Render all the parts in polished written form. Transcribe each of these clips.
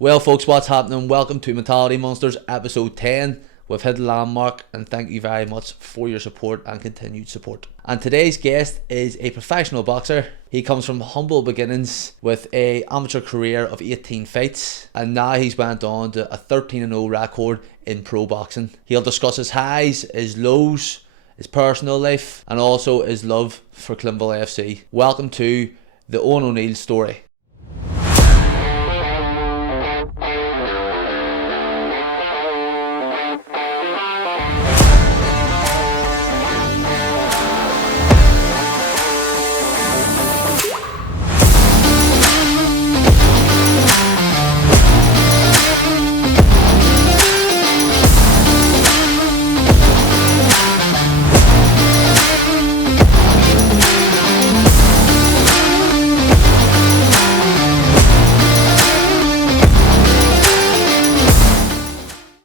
Well, folks, what's happening? Welcome to Mentality Monsters episode 10. We've hit the landmark, and thank you very much for your support and continued support. And today's guest is a professional boxer. He comes from humble beginnings with an amateur career of 18 fights, and now he's went on to a 13-0 record in pro boxing. He'll discuss his highs, his lows, his personal life, and also his love for Clemville AFC. Welcome to the Owen O'Neill story.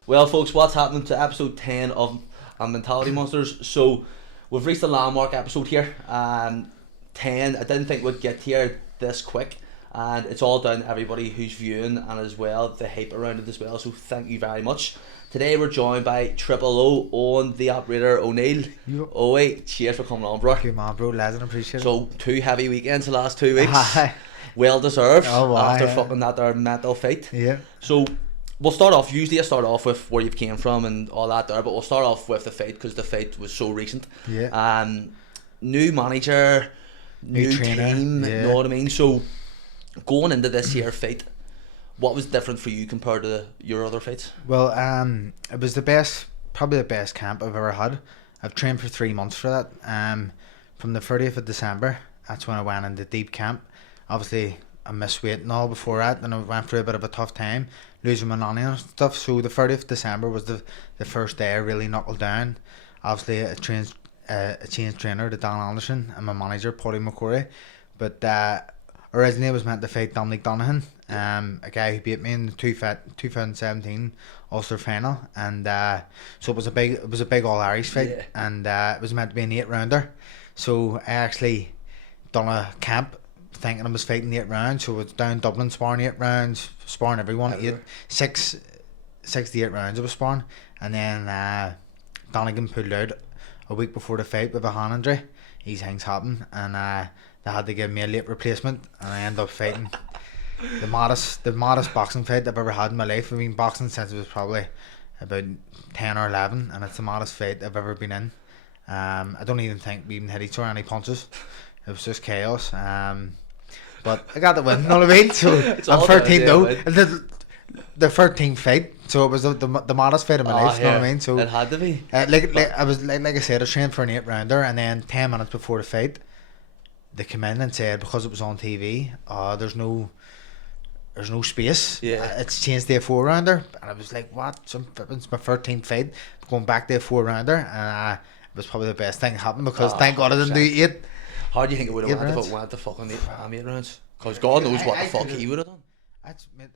Well, folks, what's happening to episode 10 of Mentality Monsters? So, we've reached the landmark episode here. 10, I didn't think we'd get here this quick. And it's all down to everybody who's viewing and as well, the hype around it as well. So, thank you very much. Today, we're joined by Triple O, Owen, the operator, O'Neill. Owe, cheers for coming on, bro. Good man, bro. Legend, appreciate it. So, 2 heavy weekends the last 2 weeks. Well deserved after fucking that there mental fight. Yeah. So, we'll start off, usually I start off with where you've came from and all that there, but we'll start off with the fight because the fight was so recent. Yeah. New manager, new trainer, team, yeah. you know what I mean? So, going into this here fight, what was different for you compared to your other fights? Well, it was probably the best camp I've ever had. I've trained for 3 months for that. From the 30th of December, that's when I went into deep camp. Obviously, I missed weight and all before that, and I went through a bit of a tough time, losing my nanny and stuff. So the 30th of December was the first day I really knuckled down. Obviously, I changed trainer to Dan Anderson and my manager, Paddy McCory. But originally I was meant to fight Dominic Donohan, a guy who beat me in the 2017 Ulster final. And so it was a big All-Irish fight, yeah. And it was meant to be an 8-rounder. So I actually done a camp thinking I was fighting 8 rounds, so it's down Dublin sparring 8 rounds, sparring everyone, 6 to 8 rounds I was sparring, and then Donegan pulled out a week before the fight with a hand injury. These things happen, and they had to give me a late replacement, and I ended up fighting the maddest boxing fight I've ever had in my life. I've been boxing since I was probably about 10 or 11, and it's the maddest fight I've ever been in. I don't even think we even hit each other any punches. It was just chaos. But I got the win, you know what I mean? So I'm 13-0. The 13th fight, so it was the maddest fight of my life, you know what I mean? So it had to be. Like I said, I trained for an 8-rounder, and then 10 minutes before the fight, they came in and said, because it was on TV, there's no space. Yeah. It's changed to a 4-rounder, and I was like, what? It's my 13th fight, going back to a 4-rounder, and it was probably the best thing that happened, because thank God I didn't do 8. How do you think it would have went if it went to fucking 8 rounds? Because God knows what the fuck he would have done.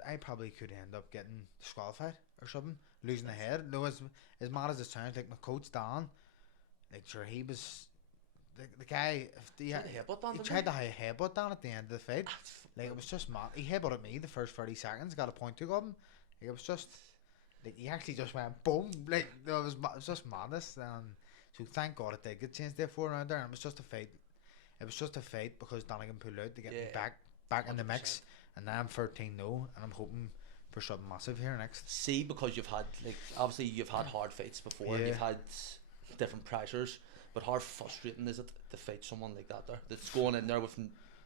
I probably could end up getting disqualified or something, losing a head. No, as mad as it sounds, like my coach Dan, like sure he was the guy. He tried to headbutt Dan at the end of the fight. Like it was just mad. He headbutted me the first 30 seconds, got a point took of him. Like, it was just like he actually just went boom. Like it was just madness. So thank God it did get changed to a 4-rounder, and it was just a fight. It was just a fight because Donegan pulled out to get me back in the mix, and now I'm 13-0, and I'm hoping for something massive here next. See, because you've had obviously you've had hard fights before, and you've had different pressures, but how frustrating is it to fight someone like that there? That's going in there with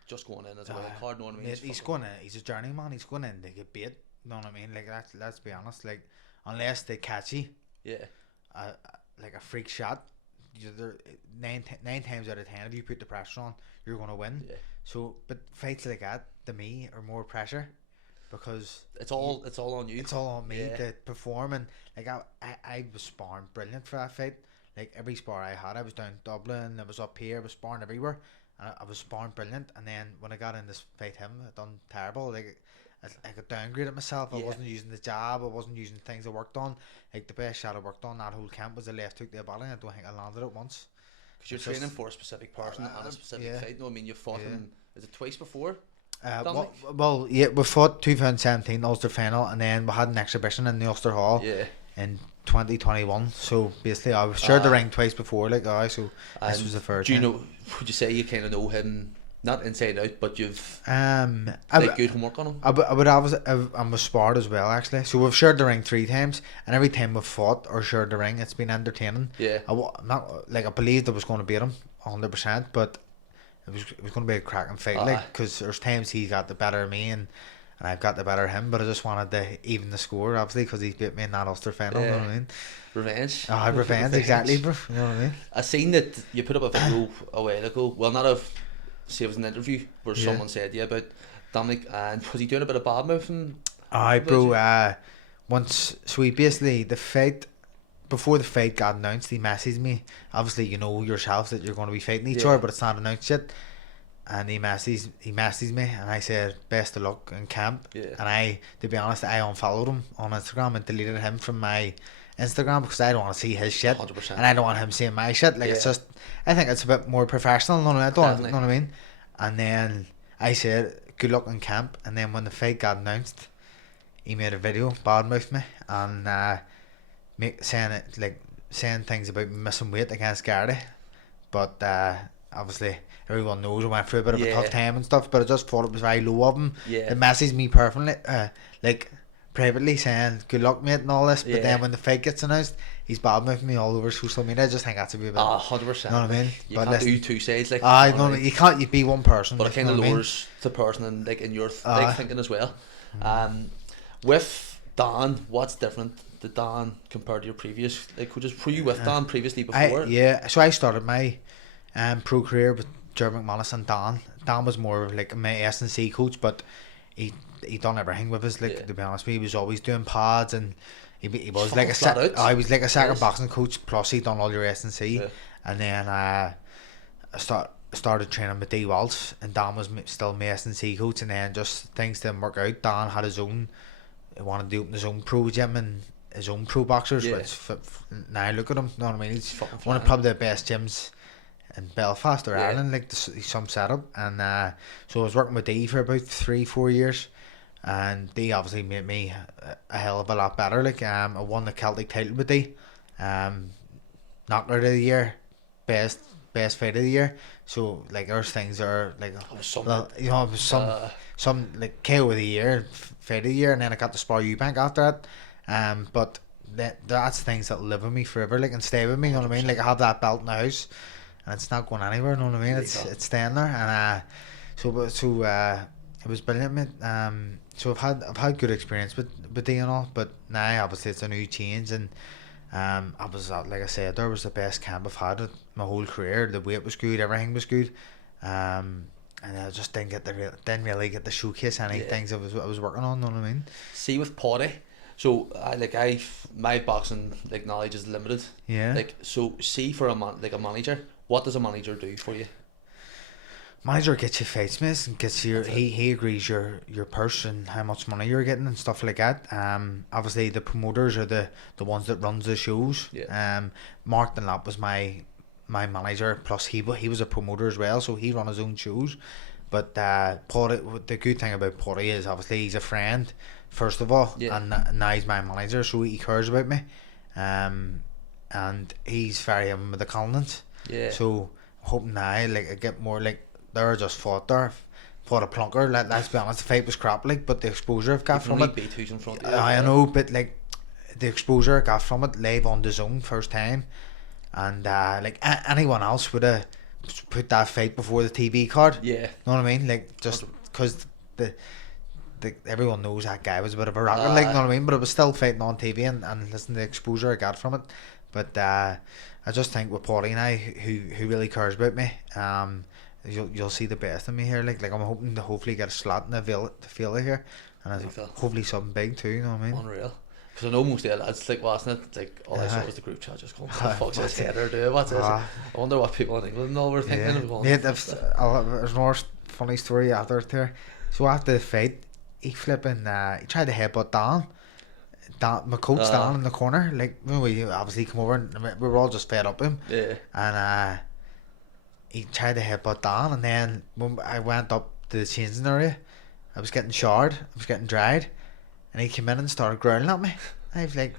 just going in as a wild card, know what I mean? He's a journeyman. He's going in to get bait. Know what I mean? Like let's be honest. Like unless they catch you, like a freak shot. 9 times out of 10, if you put the pressure on, you're going to win. Yeah. So, but fights like that to me are more pressure because it's all on you. It's all on me to perform, and like I was sparring brilliant for that fight. Like every spar I had, I was down Dublin, I was up here, I was sparring everywhere, and I was sparring brilliant. And then when I got in this fight, I done terrible. Like I could downgrade myself. I wasn't using the jab. I wasn't using things I worked on. Like the best shot I worked on that whole camp was a left hook to the body. I don't think I landed it once. Because you're training for a specific person and a specific fight. No, I mean you've fought him. Is it twice before? Dominic? Well, yeah, we fought 2017 Ulster final, and then we had an exhibition in the Ulster Hall Yeah. in 2021. So basically, I was shared the ring twice before, like, so this And was the third do you time. know? Would you say you kind of know him, not inside out, but you've I, like good homework on him? I'm a sparred as well, actually. So we've shared the ring 3 times, and every time we've fought or shared the ring, it's been entertaining. Yeah. I'm not like, I believed I was going to beat him 100%, but it was going to be a cracking fight, like, because there's times he got the better of me and I've got the better of him, but I just wanted to even the score, obviously, because he beat me in that Ulster final. You know what I mean? Revenge. Revenge, exactly, bro. You know what I mean? I seen that you put up a video a while ago. Well, not of, say it was an interview where someone said about Dominic, and was he doing a bit of bad mouthing? Aye, bro. Once, so he basically, before the fight got announced, he messaged me. Obviously, you know yourself that you're going to be fighting each other, but it's not announced yet. And he messaged me, and I said best of luck in camp. And to be honest, I unfollowed him on Instagram and deleted him from my Instagram because I don't want to see his shit, 100%. and I don't want him seeing my shit. Like, it's just, I think it's a bit more professional. You know what I mean? And then I said good luck in camp, and then when the fight got announced, he made a video badmouthed me and saying things about me missing weight against Gardy, but obviously everyone knows I went through a bit of a tough time and stuff, but I just thought it was very low of him. He messaged me personally, like privately, saying good luck mate and all this, but then when the fight gets announced, he's badmouthing me all over social media. I just think that's a bit 100%. You know what I mean? You can't do two sides, like, you can't, you be one person, but it kind of lowers the person and like in your thinking as well. With Dan, what's different to Dan compared to your previous, like, were you with Dan previously before? So I started my pro career with Gerard McManus and Dan. Dan was more of like my S&C coach, but he done everything with us, like, to be honest with you. He was always doing pads, and he was like I was like a second boxing coach, plus he done all your S&C. And then I started training with D Waltz, and Dan was still my S&C coach, and then just things didn't work out. Dan had he wanted to open his own pro gym and his own pro boxers, which now look at him, you know what I mean? He's one of probably the best gyms in Belfast or Ireland, like some setup. And so I was working with D for about 3-4 years, and D obviously made me a hell of a lot better. Like, I won the Celtic title with D, knocker of the year, best fight of the year. So like, there's things are like, some like KO of the year, fight of the year, and then I got to spar Eubank after that. But that's things that live with me forever, like, and stay with me. You know what I mean? Like, I have that belt in the house, and it's not going anywhere. You know what I mean? It's staying there, and it was brilliant, mate. So I've had good experience with D and all, but now obviously it's a new change, and I was like I said, there was the best camp I've had my whole career. The weight was good, everything was good, and I just didn't really get to showcase any things I was working on. You know what I mean? See, with Potty, so my boxing like knowledge is limited. Yeah. Like, so see, for a manager, what does a manager do for you? Manager gets you fights, miss, and gets your he agrees your purse and how much money you're getting and stuff like that. Obviously the promoters are the ones that runs the shows. Mark Dunlap was my manager, plus he was a promoter as well, so he run his own shows. But Potty, the good thing about Potty is obviously he's a friend first of all, and now he's my manager, so he cares about me, and he's very with the confidence. So hoping now, like, I get more, like, they're just fought a plunker. Let's be honest, the fight was crap, like, but the exposure I've got from it, beat who's in front. I know, but like, the exposure I got from it live on the zone first time, and like, anyone else would have put that fight before the TV card. You know what I mean? Like, just because everyone knows that guy was a bit of a rocket, like, you know what I mean? But it was still fighting on TV, and listen to the exposure I got from it. But I just think with Paulie and I, who really cares about me, you'll see the best of me here. Like I'm hoping to hopefully get a slot in the field here, and hopefully something big too. You know what I mean? Unreal. Because I know most of the lads, like, wasn't it? Like, all I saw was the group chat just going, what the fuck's this header doing? What's this? I wonder what people in England and all were thinking. There's more funny story after it there. So after the fight, he tried to headbutt Dan, my coach Dan in the corner. Like, when we obviously come over, and we were all just fed up with him. And he tried to headbutt Dan, and then when I went up to the changing area, I was getting showered, I was getting dried, and he came in and started growling at me. I was like,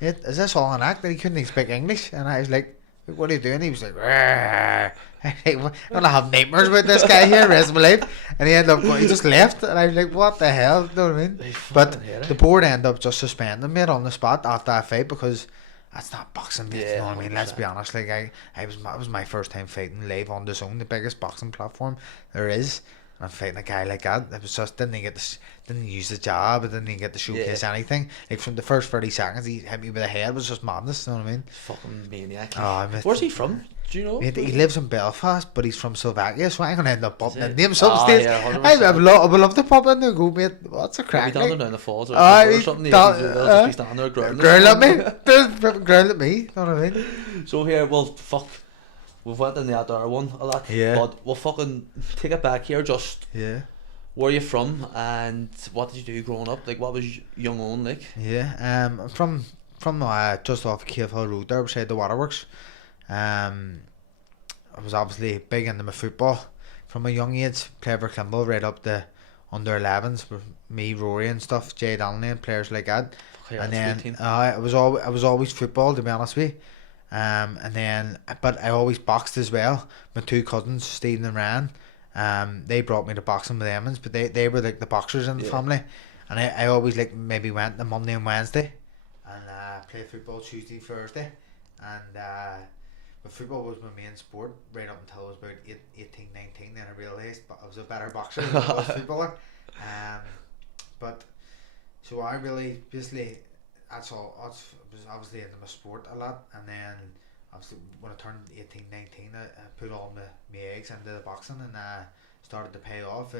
is this all an act? And he couldn't speak English, and I was like, what are you doing? He was like, "Rrrr." I'm gonna have nightmares with this guy here the rest of my life. And he ended up going, he just left, and I was like, what the hell? You know what I mean? But the board ended up just suspending me on the spot after that fight, because that's not boxing, mate. You know what I mean? Let's be honest. Like it was my first time fighting live on the Zone, the biggest boxing platform there is. And I'm fighting a guy like that. It was just didn't use the jab. It didn't even get to showcase anything. Like from the first 30 seconds, he hit me with a head. It was just madness. You know what I mean? Fucking maniac. Where's he from? Do you know? He lives in Belfast, but he's from Slovakia, so I'm gonna end up popping in name some stage. Yeah, I would love to pop in there and go, mate, what's a crack? Maybe down the falls or something. Just be standing there growling at me. Growling at me. You know what I mean? So here, well, fuck. We've went in the outdoor one a lot. Yeah. But we'll fucking take it back here. Just where are you from and what did you do growing up? Like, what was young Owen like? Yeah. From just off Cave Hill Road there, beside the waterworks. I was obviously big into my football from a young age. Played for Clemville right up the under 11s with me, Rory and stuff, Jay Donnelly and players like that. Okay, and then it was always football, to be honest with you. And then, but I always boxed as well. My two cousins, Stephen and Ryan, they brought me to boxing with Emmons, but they were like the boxers in the family. And I always like maybe went on Monday and Wednesday and played football Tuesday, Thursday. And but football was my main sport right up until I was about 18, 19. Then I realised I was a better boxer than I was footballer. But so I really basically that's all. I was obviously into my sport a lot, and then obviously when I turned 18, 19, I put all my eggs into the boxing and started to pay off.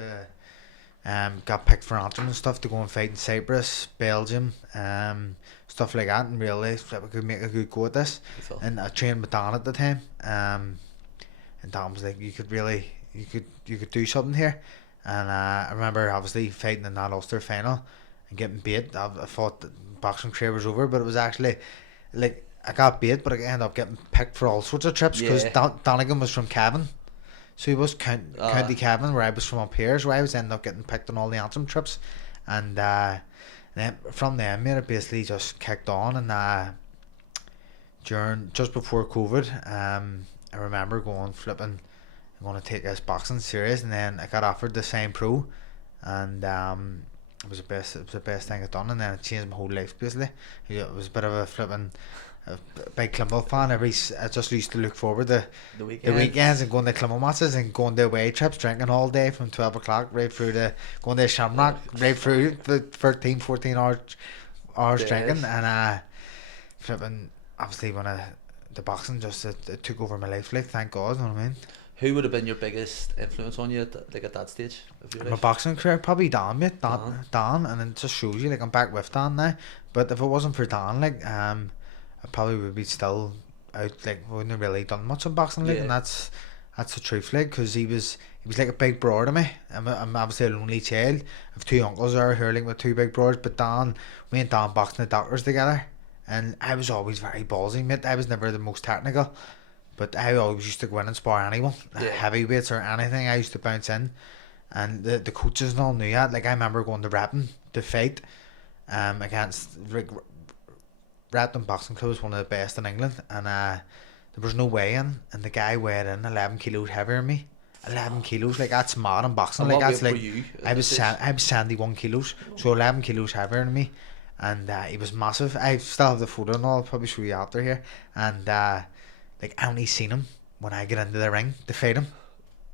Got picked for Antrim and stuff to go and fight in Cyprus, Belgium, stuff like that, and realised that we could make a good go at this. And I trained with Dan at the time, and Dan was like, you could do something here. And I remember obviously fighting in that Ulster final and getting beat. I thought the boxing career was over, but it was actually like I got beat, but I ended up getting picked for all sorts of trips because Donegan was from Cavan. So he was County Cavan, where I was from up here, so I was ending up getting picked on all the Antrim trips. And then from then, mate, it basically just kicked on. And just before COVID, I remember going flipping, I'm going to take this boxing serious. And then I got offered the same pro, and it was the best thing I'd done. And then it changed my whole life basically. It was a bit of a flipping big Clemville fan. I just used to look forward to the weekends and going to Clemville matches and going to away trips, drinking all day from 12 o'clock right through to going to Shamrock, right through the 13, 14 hours drinking. And flipping, obviously when the boxing just it took over my life, like, thank God, you know what I mean. Who would have been your biggest influence on you at that stage of your life? My boxing career, probably Dan, mate. Dan, and it just shows you, like, I'm back with Dan now. But if it wasn't for Dan, like, I probably would be still out, like, wouldn't have really done much in boxing, like, and that's the truth, like, because he was like a big brother to me. I'm obviously an only child. I have two uncles there who are like my two big brothers, but me and Dan boxed in the doctors together, and I was always very ballsy, mate. I was never the most technical, but I always used to go in and spar anyone, heavyweights or anything. I used to bounce in, and the coaches and all knew that. Like, I remember going to Rappin to fight against Rappin Boxing Club was one of the best in England, and there was no weigh-in, and the guy weighed in 11 kilos heavier than me. 11 kilos, like, that's mad in boxing. And like, that's like I was 71 kilos, so 11 kilos heavier than me, and he was massive. I still have the photo and all. I'll probably show you after here. And like, I only seen him when I get into the ring to fight him.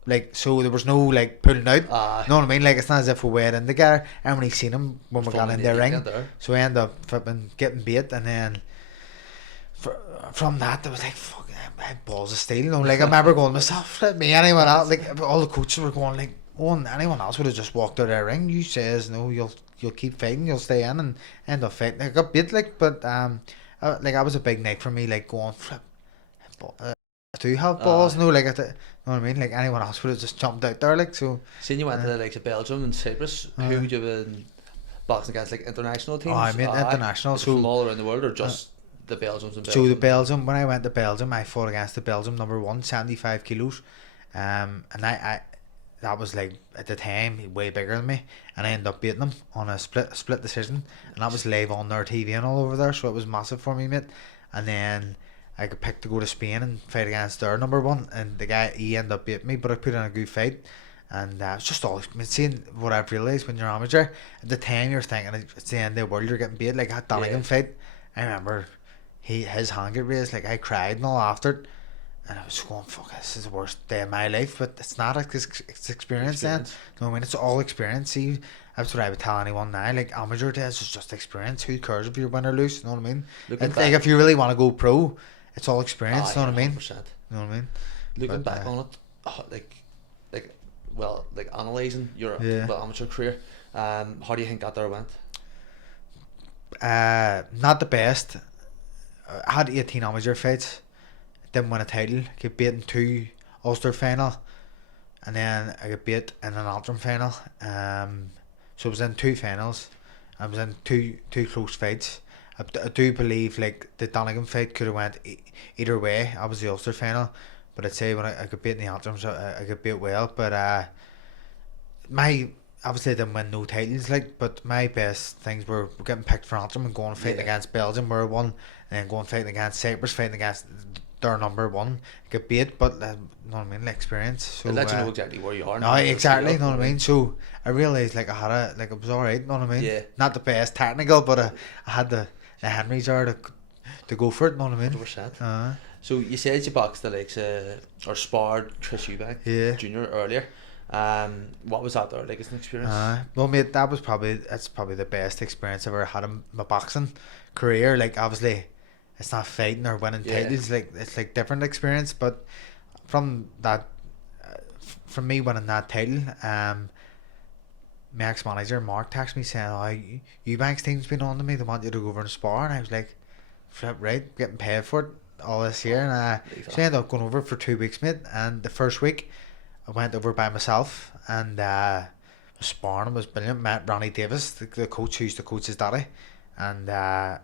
Like, so there was no, like, pulling out. You know what I mean? Like, it's not as if we weighed in together. I only seen him when we got in the ring. So I ended up flipping, getting beat, and then from that, there was like, fuck, I had balls of steel. You know, like, I remember going to myself, flip me, anyone else, like, all the coaches were going, like, oh, anyone else would have just walked out of the ring. You says, no, you'll keep fighting, you'll stay in, and end up fighting. I got beat, like, but like, that was a big night for me, like, going, flip, I do have balls, no, like, you know what I mean? Like, anyone else would have just jumped out there, like, so. Seeing you went to the likes of Belgium and Cyprus, who would you have been boxing against, like, international teams? I mean, international, so from all around the world, or just the Belgians and Belgium? So the Belgium, when I went to Belgium, I fought against the Belgium number 1, 75 kilos, and I that was like at the time way bigger than me, and I ended up beating him on a split decision, and that was live on their TV and all over there, so it was massive for me, mate. And then I got picked to go to Spain and fight against their number one, and the guy, he ended up beating me, but I put in a good fight. And it's just all, I mean, seeing what I've realised when you're amateur, at the time you're thinking it's the end of the world, you're getting beat. Like that Donegan fight, I remember his hand got raised, like I cried and all after it, and I was going, fuck, this is the worst day of my life. But it's not, it's experience then. You know what I mean? It's all experience. See, that's what I would tell anyone now. Like amateur days is just experience. Who cares if you win or lose? You know what I mean? It's like if you really want to go pro, it's all experience. You know what I mean? 100%. You know what I mean? Looking back on it, like analysing your amateur career, how do you think that there went? Not the best. I had 18 amateur fights, didn't win a title, got beat in 2 Ulster final, and then I got beat in an Antrim final. So I was in 2 finals, I was in two close fights. I do believe like the Donegan fight could have went either way. I was the Ulster final, but I'd say when I got beat in the Antrim, so I got beat well. But obviously I didn't win no titles, like, but my best things were getting picked for Antrim and going fighting against Belgium, where I won, and then going fighting against Cyprus, fighting against their number one, get beat, but you know what I mean, like experience. So let you know exactly where you are. No, exactly, you know what I mean. So I realised like I had it was alright, you know what I mean. Yeah. Not the best technical, but I had the Henrys there to go for it, you know what I mean. 100%. So you said you boxed the likes or sparred Chris Eubank Junior earlier. What was that there like as an experience? Well, mate, that's probably the best experience I've ever had in my boxing career. Like obviously it's not fighting or winning titles, like it's like different experience, but from that from me winning that title, my ex-manager Mark texted me saying, "Oh, Eubank's team's been on to me, they want you to go over and spar," and I was like, flip right, getting paid for it all this year. And so I ended up going over for 2 weeks, mate, and the first week I went over by myself, and sparring was brilliant. Met Ronnie Davis, the coach who used to coach his daddy, and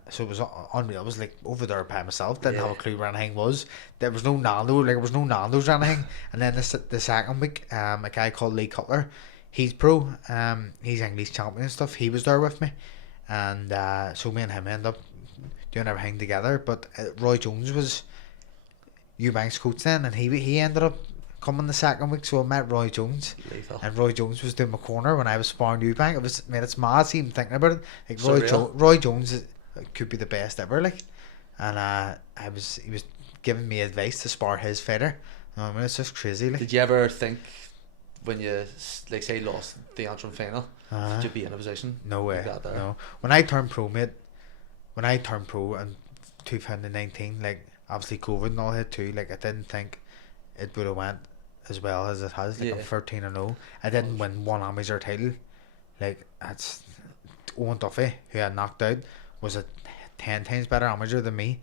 so it was unreal. I was like over there by myself, didn't have a clue where anything was. There was no Nando's or anything. And then the second week, a guy called Lee Cutler, he's pro, he's English champion and stuff, he was there with me, and so me and him ended up doing everything together. But Roy Jones was Eubank's coach then, and he ended up coming the second week, so I met Roy Jones. Lethal. And Roy Jones was doing my corner when I was sparring Eubank. It's mad even thinking about it. Like Roy Jones could be the best ever, like, and he was giving me advice to spar his fighter. You know what I mean? It's just crazy. Like. Did you ever think when you like say lost the Antrim final, did you be in a position? No way. Like that there? No. When I turned pro, mate, in 2019, like obviously COVID and all hit too, like I didn't think it would have went as well as it has. Like I'm 13-0. I didn't win one amateur title. Like that's Owen Duffy, who I knocked out, was a 10 times better amateur than me,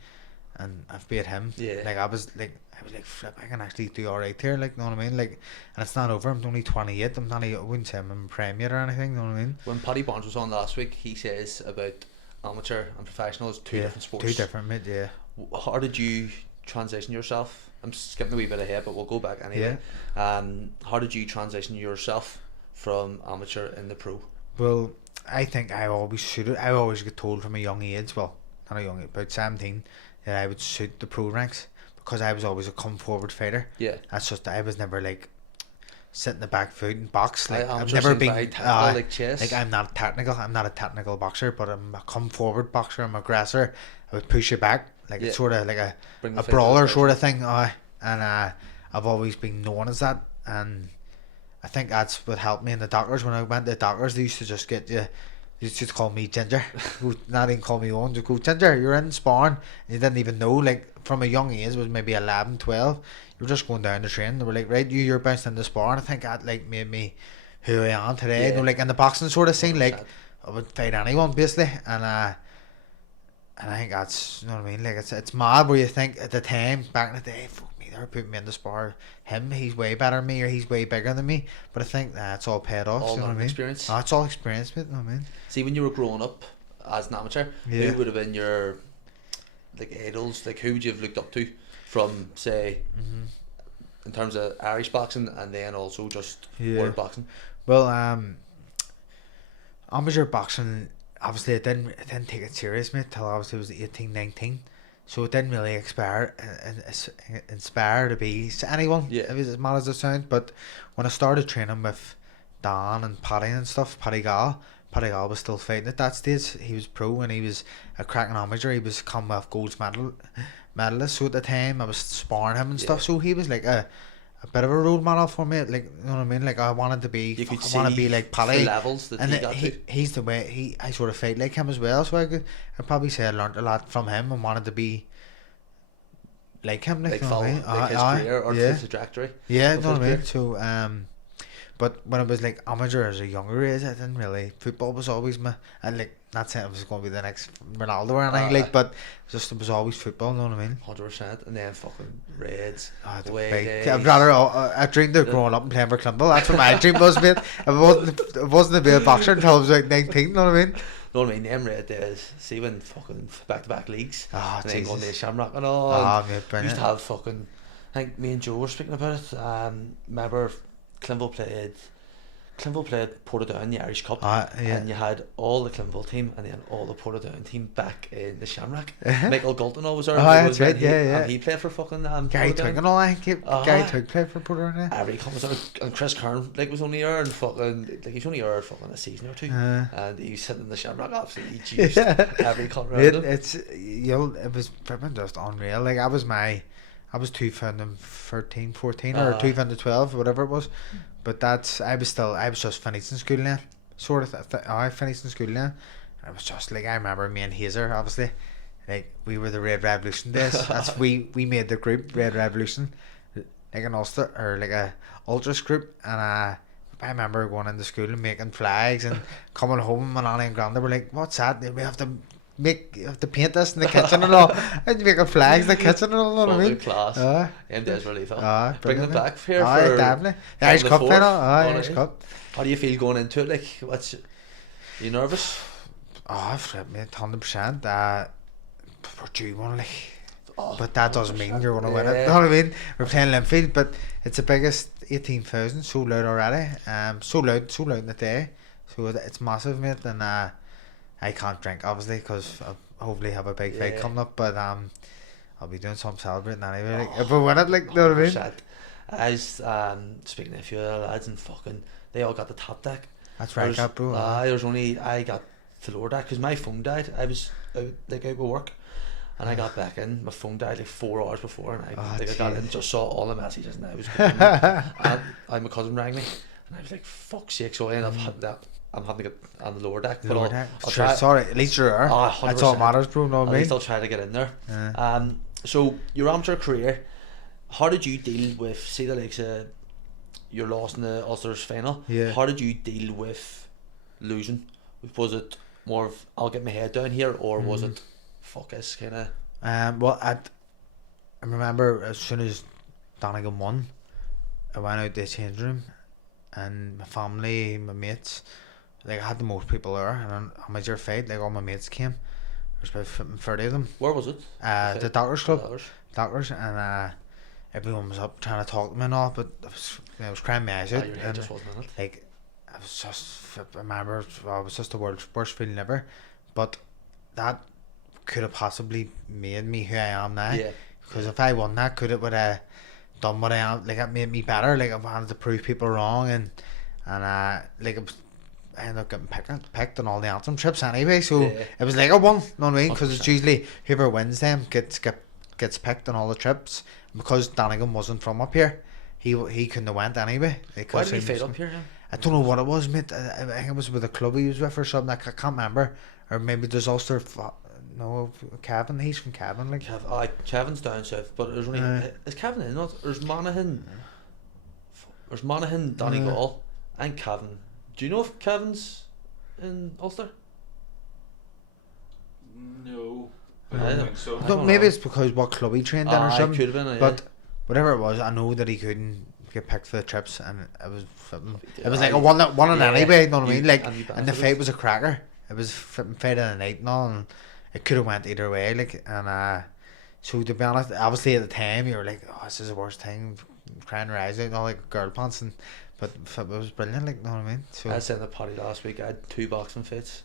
and I've beat him. Yeah. Like I was like flip, I can actually do alright here. Like, you know what I mean? Like, and it's not over. I'm only 28. I wouldn't say I'm in prime yet or anything. You know what I mean? When Paddy Barnes was on last week, he says about amateur and professional is two different sports. 2 different, mate. Yeah. How did you transition yourself? I'm skipping a wee bit ahead, but we'll go back anyway. Yeah. How did you transition yourself from amateur into pro? Well, I think I always should. I always get told from a young age, well, not a young age, about 17, that I would suit the pro ranks because I was always a come forward fighter. Yeah. That's just, I was never like sit in the back foot and box. Like I've never been like chess. Like I'm not technical. I'm not a technical boxer, but I'm a come forward boxer. I'm an aggressor. I would push you back. Like it's sort of like a brawler sort of thing. And I've always been known as that, and I think that's what helped me in the doctors. When I went to the doctors, they used to just get you. They used to call me Ginger. Not even call me Owen. Just go, Ginger, you're in sparring. And you didn't even know. Like from a young age, it was maybe 11, 12. You were just going down the train. They were like, right, you're bouncing into sparring. I think that like made me who I am today. Yeah. You know, like in the boxing sort of scene, like I would fight anyone basically, and I think that's, you know what I mean. Like it's mad where you think at the time back in the day, fuck me, they were putting me in the spar. Him, he's way better than me, or he's way bigger than me. But I think it's all paid off. All you know what I mean? Experience. It's all experience, mate. You know what I mean? See, when you were growing up as an amateur, who would have been your like idols? Like who would you have looked up to from say in terms of Irish boxing and then also just Yeah. world boxing? Well, amateur boxing, obviously it didn't take it serious, mate, till obviously it was 18, 19. So it didn't really inspire to be anyone. Yeah. It was as mad as it sounds. But when I started training with Dan and Paddy and stuff, Paddy Gall was still fighting at that stage. He was pro and he was a cracking amateur. He was Commonwealth Gold medalist. So at the time I was sparring him and stuff. So he was like a bit of a role model for me. Like, you know what I mean? Like I wanted to be. You could I want to be like Paddy. the levels that And he got to. he's the way I sort of fight like him as well. So I'd probably say I learnt a lot from him and wanted to be like him. Like, Like you know what I follow mean? like his career or yeah. his trajectory. Yeah, you of know what I his mean? So, but when I was like amateur as a younger age, I didn't really. Football was always my. And like, not saying it was going to be the next Ronaldo or anything, like, but just it was always football, you know what I mean? 100%. And then fucking Reds. The away big- days. I'd rather. I dreamed of growing up and playing for Clemville. That's what my dream was, mate. It wasn't to be a boxer until I was like 19, you know what I mean? You know what I mean? Them Red days. See when fucking back-to-back leagues. Oh, and then going to Jesus. Shamrock and all. Ah, and mate, used brilliant. to have fucking. I think me and Joe were speaking about it. Remember Clemville played Portadown, the Irish Cup, Yeah. and you had all the Clemville team and then all the Portadown team back in the Shamrock. Michael Galton was there. Oh, that's right, yeah. And he played for fucking Gary Portadown. Twig and all, I think. Ah. Gary Twig played for Porter, yeah. Every comes out, and Chris Kern was only there and fucking he was only there fucking a season or two, and he was sitting in the Shamrock absolutely juiced. Every cut round him. It was flipping just unreal. Like I was 2013, 14 or 2012, whatever it was. But I was just finishing school then, sort of. I finished in school then. I was just like, I remember me and Hazer, obviously, like we were the Red Revolution days. We made the group Red Revolution, like an Ulster or like a Ultras group, and I remember going into school and making flags and coming home, and Annie and Granda were like, "What's that? We have to paint this in the kitchen and all, and making flags in the kitchen and all." You know what I mean? Class. Them days were lethal. Bring them Brilliant. back here Aye, for definitely. The Irish the Cup fourth. final. Alright. Irish Cup. How do you feel going into it? Like, you nervous? Oh, flip me, 100%. We're due one, like. Oh, But that doesn't mean you're going to win it. yeah. You know what I mean? We're playing Linfield, but it's the biggest 18,000, sold out already. Sold out in the day. So it's massive, mate. And I can't drink, obviously, because I hopefully have a big fight Yeah. coming up. But I'll be doing some celebrating anyway. Like, if we win it, like, you know what I mean? 100%. I was speaking to a few of the lads and fucking they all got the top deck. That's right, There's- bro. I got the lower deck because my phone died. I was out with work and I got back in. My phone died like 4 hours before, and I got in, just saw all the messages, and I was and my cousin rang me and I was like, fuck's sake. So I ended up I'm having to get on the lower deck, but Lower I'll deck. try. Sure, sorry, at least you're there. Ah, That's all 100%. matters, bro. Know At what I least mean? I'll try to get in there. Yeah. So your amateur career, how did you deal with, say the likes of your loss in the Ulsters final? Yeah. How did you deal with losing? Was it more of I'll get my head down here, or was it fuck this kind of? Well, I remember as soon as Donegal won, I went out to the change room, and my family, my mates, like I had the most people there, and on a major fight, like all my mates came. There's about 30 of them. Where was it? The Doctors Club, Dollars. Doctors, and everyone was up trying to talk to me and all, but I was crying my eyes out. Your head And, just wasn't in it. like, I was just, I remember, well, it was just the world's worst feeling ever, but that could have possibly made me who I am now. Yeah. Because if I won that, would have done what I am, like it made me better. Like I wanted to prove people wrong, and like it was, I ended up getting picked on all the anthem trips anyway. So Yeah. it was like a won, you know what I mean? Because it's 100%. usually whoever wins them gets picked on all the trips. Because Donegal wasn't from up here, he couldn't have went anyway. Why Because did he was- fight up here? Then? I don't know what it was, mate. I think it was with a club he was with or something. I can't remember. Or maybe there's Ulster. No, Cavan. He's from Cavan. Like, Kevin's down south, but there's only is Kevin in? Not there's Monaghan. There's Monaghan, Donegal, and Cavan. Do you know if Kevin's in Ulster? No, I I don't don't- think so. I no, don't maybe know. it's because what club he trained in or It something. could have been. But whatever it was, I know that he couldn't get picked for the trips, and it was like a Aye. one and Yeah. anyway. You know what I You- mean? Like, and you and the benefited. fight was a cracker. It was fight of the night and all, and it could have went either way. Like, and so to be honest, obviously at the time you were like, oh, this is the worst thing crying her eyes out and all like girl pants, and but it was brilliant, like, you know what I mean? So I said in the party last week I had 2 boxing fights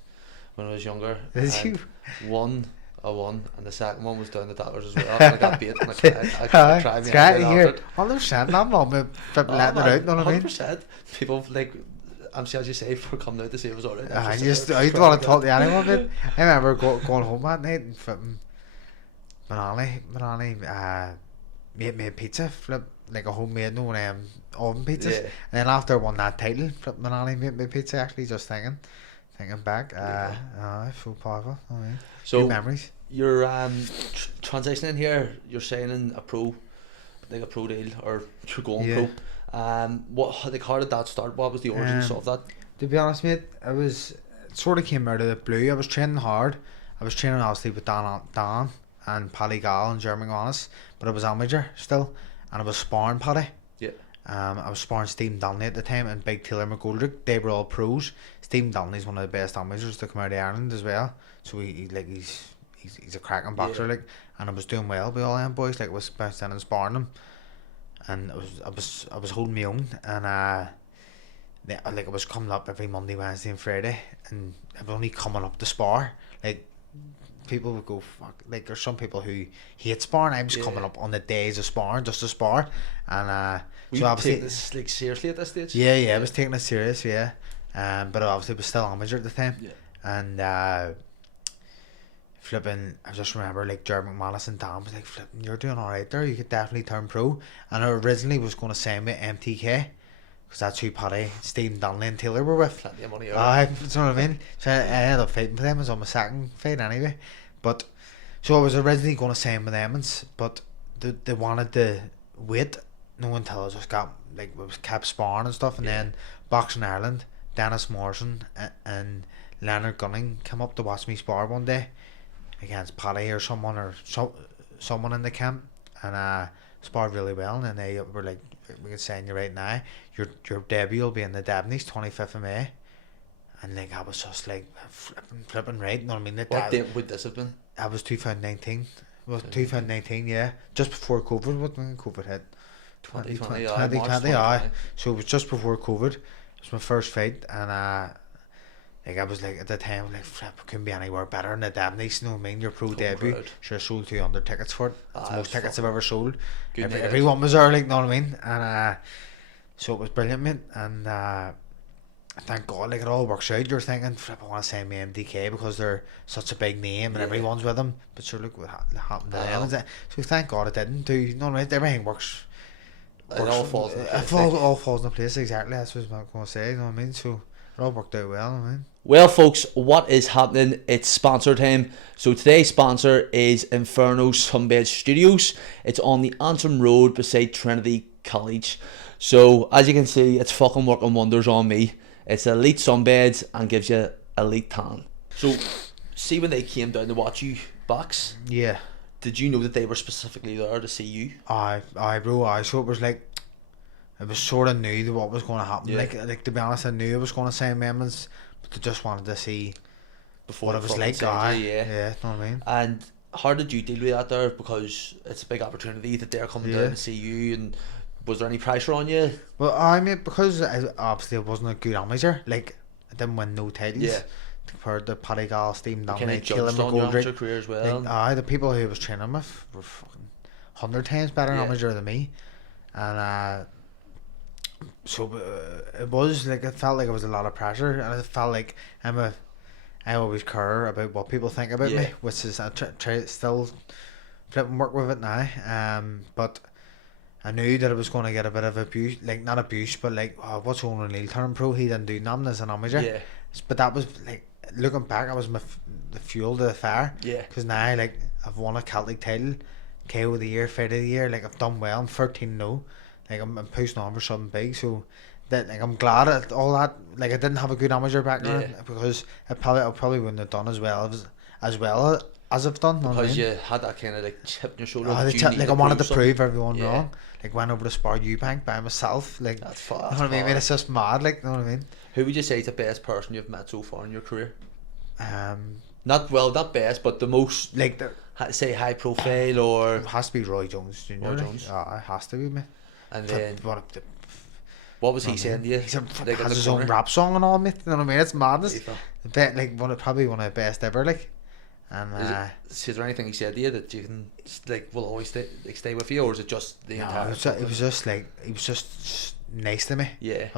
when I was younger. Did and you? One I won, and the second one was down the dollars as well. And I got beat, and I tried me it's great out to after hear. it. 100%, I'm not letting it out, you know what I mean? 100%. People like, I'm sure as you say, for coming out to say it was alright. I don't want to talk to anyone, but I remember going home that night and flipping Manani made pizza, flip like a homemade oven pizzas. Yeah. And then after I won that title, flip Manani made pizza, actually, just thinking back. So powerful. I mean, So good memories. you're transitioning here. You're signing a pro deal, or you're going Yeah. pro. How did that start? What was the origins of that? To be honest, mate, it sort of came out of the blue. I was training hard. I was training obviously with Dan and Paddy Gall and Jeremy Wallace, but I was amateur still, and I was sparring Paddy. Yeah. I was sparring Stephen Donnelly at the time and Big Taylor McGoldrick. They were all pros. Stephen Donnelly's one of the best amateurs to come out of Ireland as well. So he's a cracking boxer, like, and I was doing well with all them boys. Like, I was bouncing in and sparring them, and I was holding my own, and I was coming up every Monday, Wednesday, and Friday, and I was only coming up to spar. Like, people would go, fuck, like, there's some people who hate sparring. I was coming up on the days of sparring just to spar, and Were so you obviously taking this like seriously at this stage? yeah, I was taking it serious, yeah. But I obviously was still amateur at the time. Yeah. And flipping, I just remember like Jeremy McManus and Dan was like, flipping, you're doing alright there, you could definitely turn pro. And I originally was going to sign with MTK, because that's who Paddy, Stephen Donnelly and Taylor were with. Plenty of money. That's what I mean. So I ended up fighting for them. It was on my second fight anyway. But so I was originally going to sign with them, but they wanted to wait until I just got, like, was kept sparring and stuff. And then Boxing Ireland, Dennis Morrison and Leonard Gunning came up to watch me spar one day against Paddy or someone someone in the camp, and sparred really well. And then they were like, we can sign you right now. Your debut will be in the Dabneys, 25th of May. And like, I was just like flipping right, you know what I mean? What date would this have been? That was 2019. Well, 2019, yeah. Just before COVID, when COVID hit. 2020, 2020, so it was just before COVID. It was my first fight, and like, I was like, at the time, like, flip, couldn't be anywhere better than the Dabneys, you know what I mean? Your pro debut. Proud. Sure, sold 200 tickets for it. It's the most tickets I've ever sold. Good night Everyone was there, like, you know what I mean? And so it was brilliant, mate. And thank God, like, it all works out. You're thinking, flip, I want to sign me MDK because they're such a big name and everyone's with them. But sure, look what happened to them. So thank God it didn't do. You know what I mean? Everything works. It all falls into place. All falls into place, exactly. That's what I was going to say, you know what I mean? So it all worked out well, you know what I mean? Well, folks, what is happening? It's sponsor time. So today's sponsor is Inferno Sunbed Studios. It's on the Antrim Road beside Trinity College. So as you can see, it's fucking working wonders on me. It's elite sunbeds and gives you elite tan. So see, when they came down to watch you box, Yeah. did you know that they were specifically there to see you? Bro, so it was like, it was sort of new what was going to happen. Yeah. Like, to be honest, I knew I was going to sign Memons, but they just wanted to see Before what it was like. yeah. Yeah, you know what I mean? And how did you deal with that there? Because it's a big opportunity that they're coming down to see you, and was there any pressure on you? Well, I mean, because obviously I wasn't a good amateur, like, I didn't win no titles. Yeah. Compared to Paddy Gall, Stephen Kind Donnelly, of Taylor judged on your amateur McGoldrick. career as well. The people who I was training with were fucking 100 times better amateur than me. And so it was like, it felt like it was a lot of pressure, and it felt like I always care about what people think about me, which is I try still flip and work with it now. But I knew that I was going to get a bit of abuse, like, not abuse, but like, what's Owen O'Neill turn pro? He didn't do nothing as an amateur. Yeah. But that was like, looking back, I was the fuel to the fire. Yeah. Because now, like, I've won a Celtic title, KO of the year, Fight of the year. Like, I've done well. I'm 13-0. Like, I'm pushing on for something big. So that, like, I'm glad at all that. Like, I didn't have a good amateur background because I probably wouldn't have done as well as I've done. Because you had that kind of like chip in your shoulder. Like, I wanted to something. prove everyone wrong. Like, went over to spar Eubank by myself. Like, That's far. you know what I mean? It's just mad. Like, you know what I mean? Who would you say is the best person you've met so far in your career? Not best, but the most, like, say, high profile, or it has to be Roy Jones Jr. Roy Jones. It has to be, me. And then What what was he saying to you? He's Like, in has the his corner? own rap song and all, mate. You know what I mean? It's madness. Lethal. Like probably one of the best ever. Like, and Is there anything he said to you that you can like will always stay with you, or is it just the no, entire? it was just like he was just nice to me. Yeah.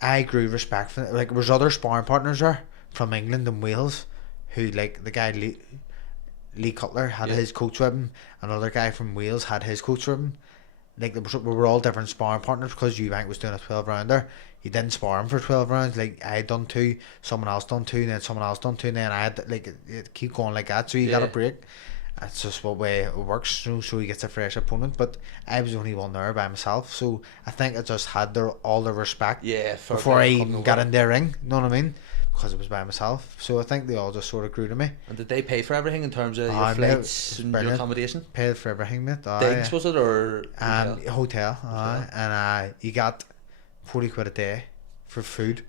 I grew respect for like there was other sparring partners there from England and Wales, who like the guy Lee Cutler had his coach with him, another guy from Wales had his coach with him. Like we were all different sparring partners because Eubank was doing a 12 rounder. He didn't spar him for 12 rounds. Like I had done 2, someone else done 2, and then someone else done 2, and then I had like it keep going like that. So you got a break. That's just what way it works. So he gets a fresh opponent. But I was only one there by myself, so I think I just had all the respect. Before I even got in their ring. You know what I mean? Because it was by myself. So I think they all just sort of grew to me. And did they pay for everything in terms of your flights and your accommodation? Paid for everything, mate. Digs was it or hotel? And you got 40 quid a day for food,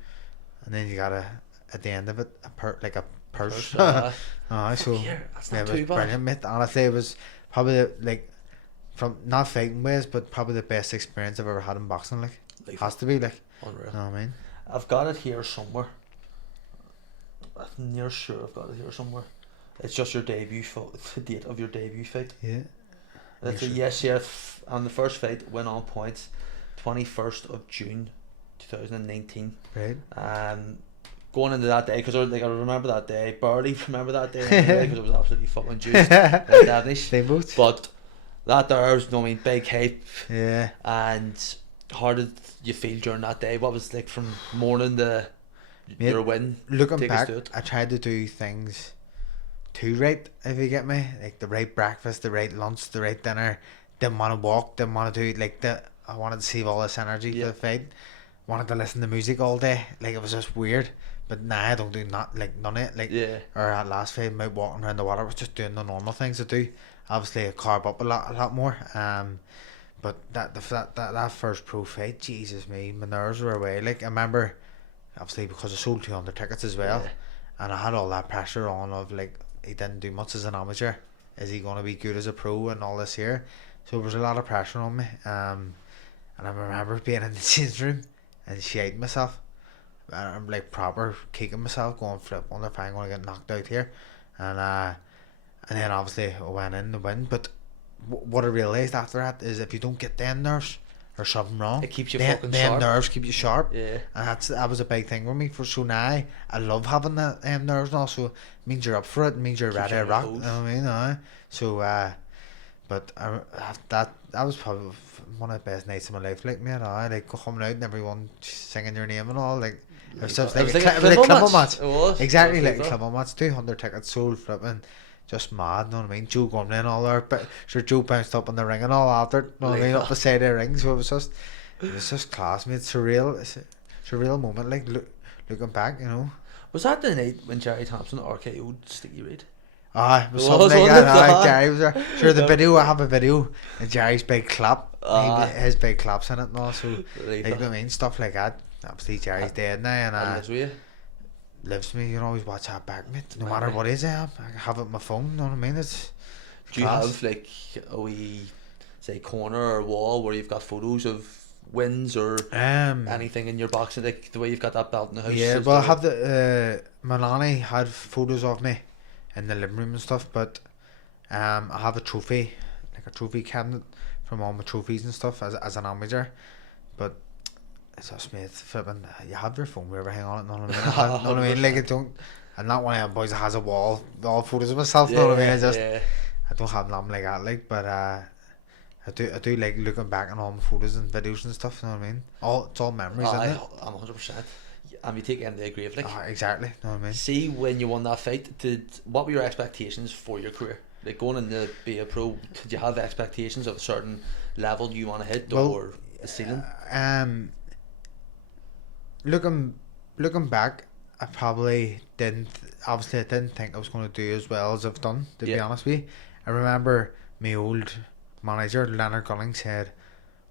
and then you got at the end of it a purse. So that's not too bad. Brilliant, mate. Honestly, it was probably like from not fighting ways, but probably the best experience I've ever had in boxing. Like has to be like. Unreal. You know what I mean? I've got it here somewhere. I'm near sure I've got it here somewhere. It's just your debut the date of your debut fight. Yeah. That's a yes, yeah. And the first fight went on points, 21st of June, 2019. Right. Going into that day, because I remember that day, barely remember that day because it was absolutely fucking juiced. Devilish. They both. But that there was, big hype. Yeah. And how did you feel during that day? What was like from morning to your win? Looking back, I tried to do things too right, if you get me. Like the right breakfast, the right lunch, the right dinner. Didn't want to walk, didn't want to do like I wanted to save all this energy for the fight. Wanted to listen to music all day. Like it was just weird. But now I don't do none of it. Like or at last fight, I walking around the water, I was just doing the normal things I do. Obviously I carb up a lot more. But that first pro fight, Jesus me, my nerves were away. Like I remember, obviously because I sold 200 tickets as well, and I had all that pressure on of like he didn't do much as an amateur. Is he going to be good as a pro and all this here? So there was a lot of pressure on me. And I remember being in the change room and shaking myself. I'm like proper kicking myself, going flip. Wonder if I'm going to get knocked out here, and then obviously I went in to win. But what I realised after that is if you don't get them nerves, there's something wrong. It keeps you fucking sharp. Nerves keep you sharp. Yeah. And that was a big thing for me. So now I love having the nerves and also it means you're up for it. It means you're ready to rock. You know what I mean? So but that was probably one of the best nights of my life. Like man, like coming out and everyone singing your name and all. Like it was just like a Clemville match. It was exactly like a Clemville match. 200 tickets sold, flipping. Just mad, know what I mean? Joe going in all there, but sure Joe bounced up in the ring and all after, know what I mean? Up beside the ring, so it was just class, mate. Surreal. It's a surreal moment, like looking back, you know. Was that the night when Jerry Thompson RKO'd Sticky Reid? It was something like that. Jerry was there. Sure, the video, I have a video, and Jerry's big clap, his big claps in it and all. So, like, you know what I mean? Stuff like that. Obviously, Jerry's dead now, and lives me, you know, always watch that back, mate. No matter what is it, I have it on my phone, you know what I mean? It's do you have like a wee say corner or wall where you've got photos of wins or anything in your boxing, like the way you've got that belt in the house? Yeah, well I have the Milani had photos of me in the living room and stuff, but I have a trophy, like a trophy cabinet from all my trophies and stuff as an amateur, but it's just mate, flipping. You have your phone wherever hang on it, know what I mean? Know what I mean? Like I'm not one of them boys that has a wall, all photos of myself. Know what I mean? I don't have nothing like that. Like, but I do like looking back on all my photos and videos and stuff. Know what I mean? It's all memories, isn't it? I'm 100%. And we take it into the grave, like. Exactly. Know what I mean? See, when you won that fight, what were your expectations for your career? Like going in to be a pro, did you have expectations of a certain level you want to hit, or a ceiling? Looking back, I probably didn't. Obviously, I didn't think I was going to do as well as I've done. To be honest with you, I remember my old manager Leonard Gunning said,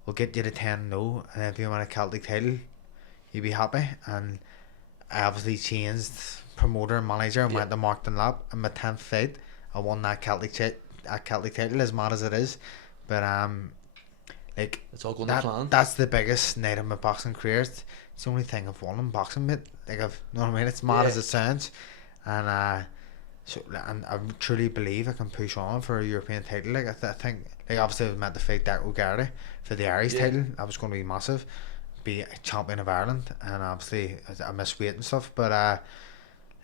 "We'll get you to 10-0, and if you win a Celtic title, you'll be happy." And I obviously changed promoter and manager and went to Markton Lap. And my 10th fight, I won that Celtic title. As mad as it is, but like It's all going to plan. that's the biggest night of my boxing career. It's the only thing I've won in boxing, mate. Like you know what I mean? It's mad as it sounds, and and I truly believe I can push on for a European title. Like I think, like obviously I was meant to fight Derek O'Garry for the Irish title. That was going to be massive, be a champion of Ireland, and obviously I missed weight and stuff. But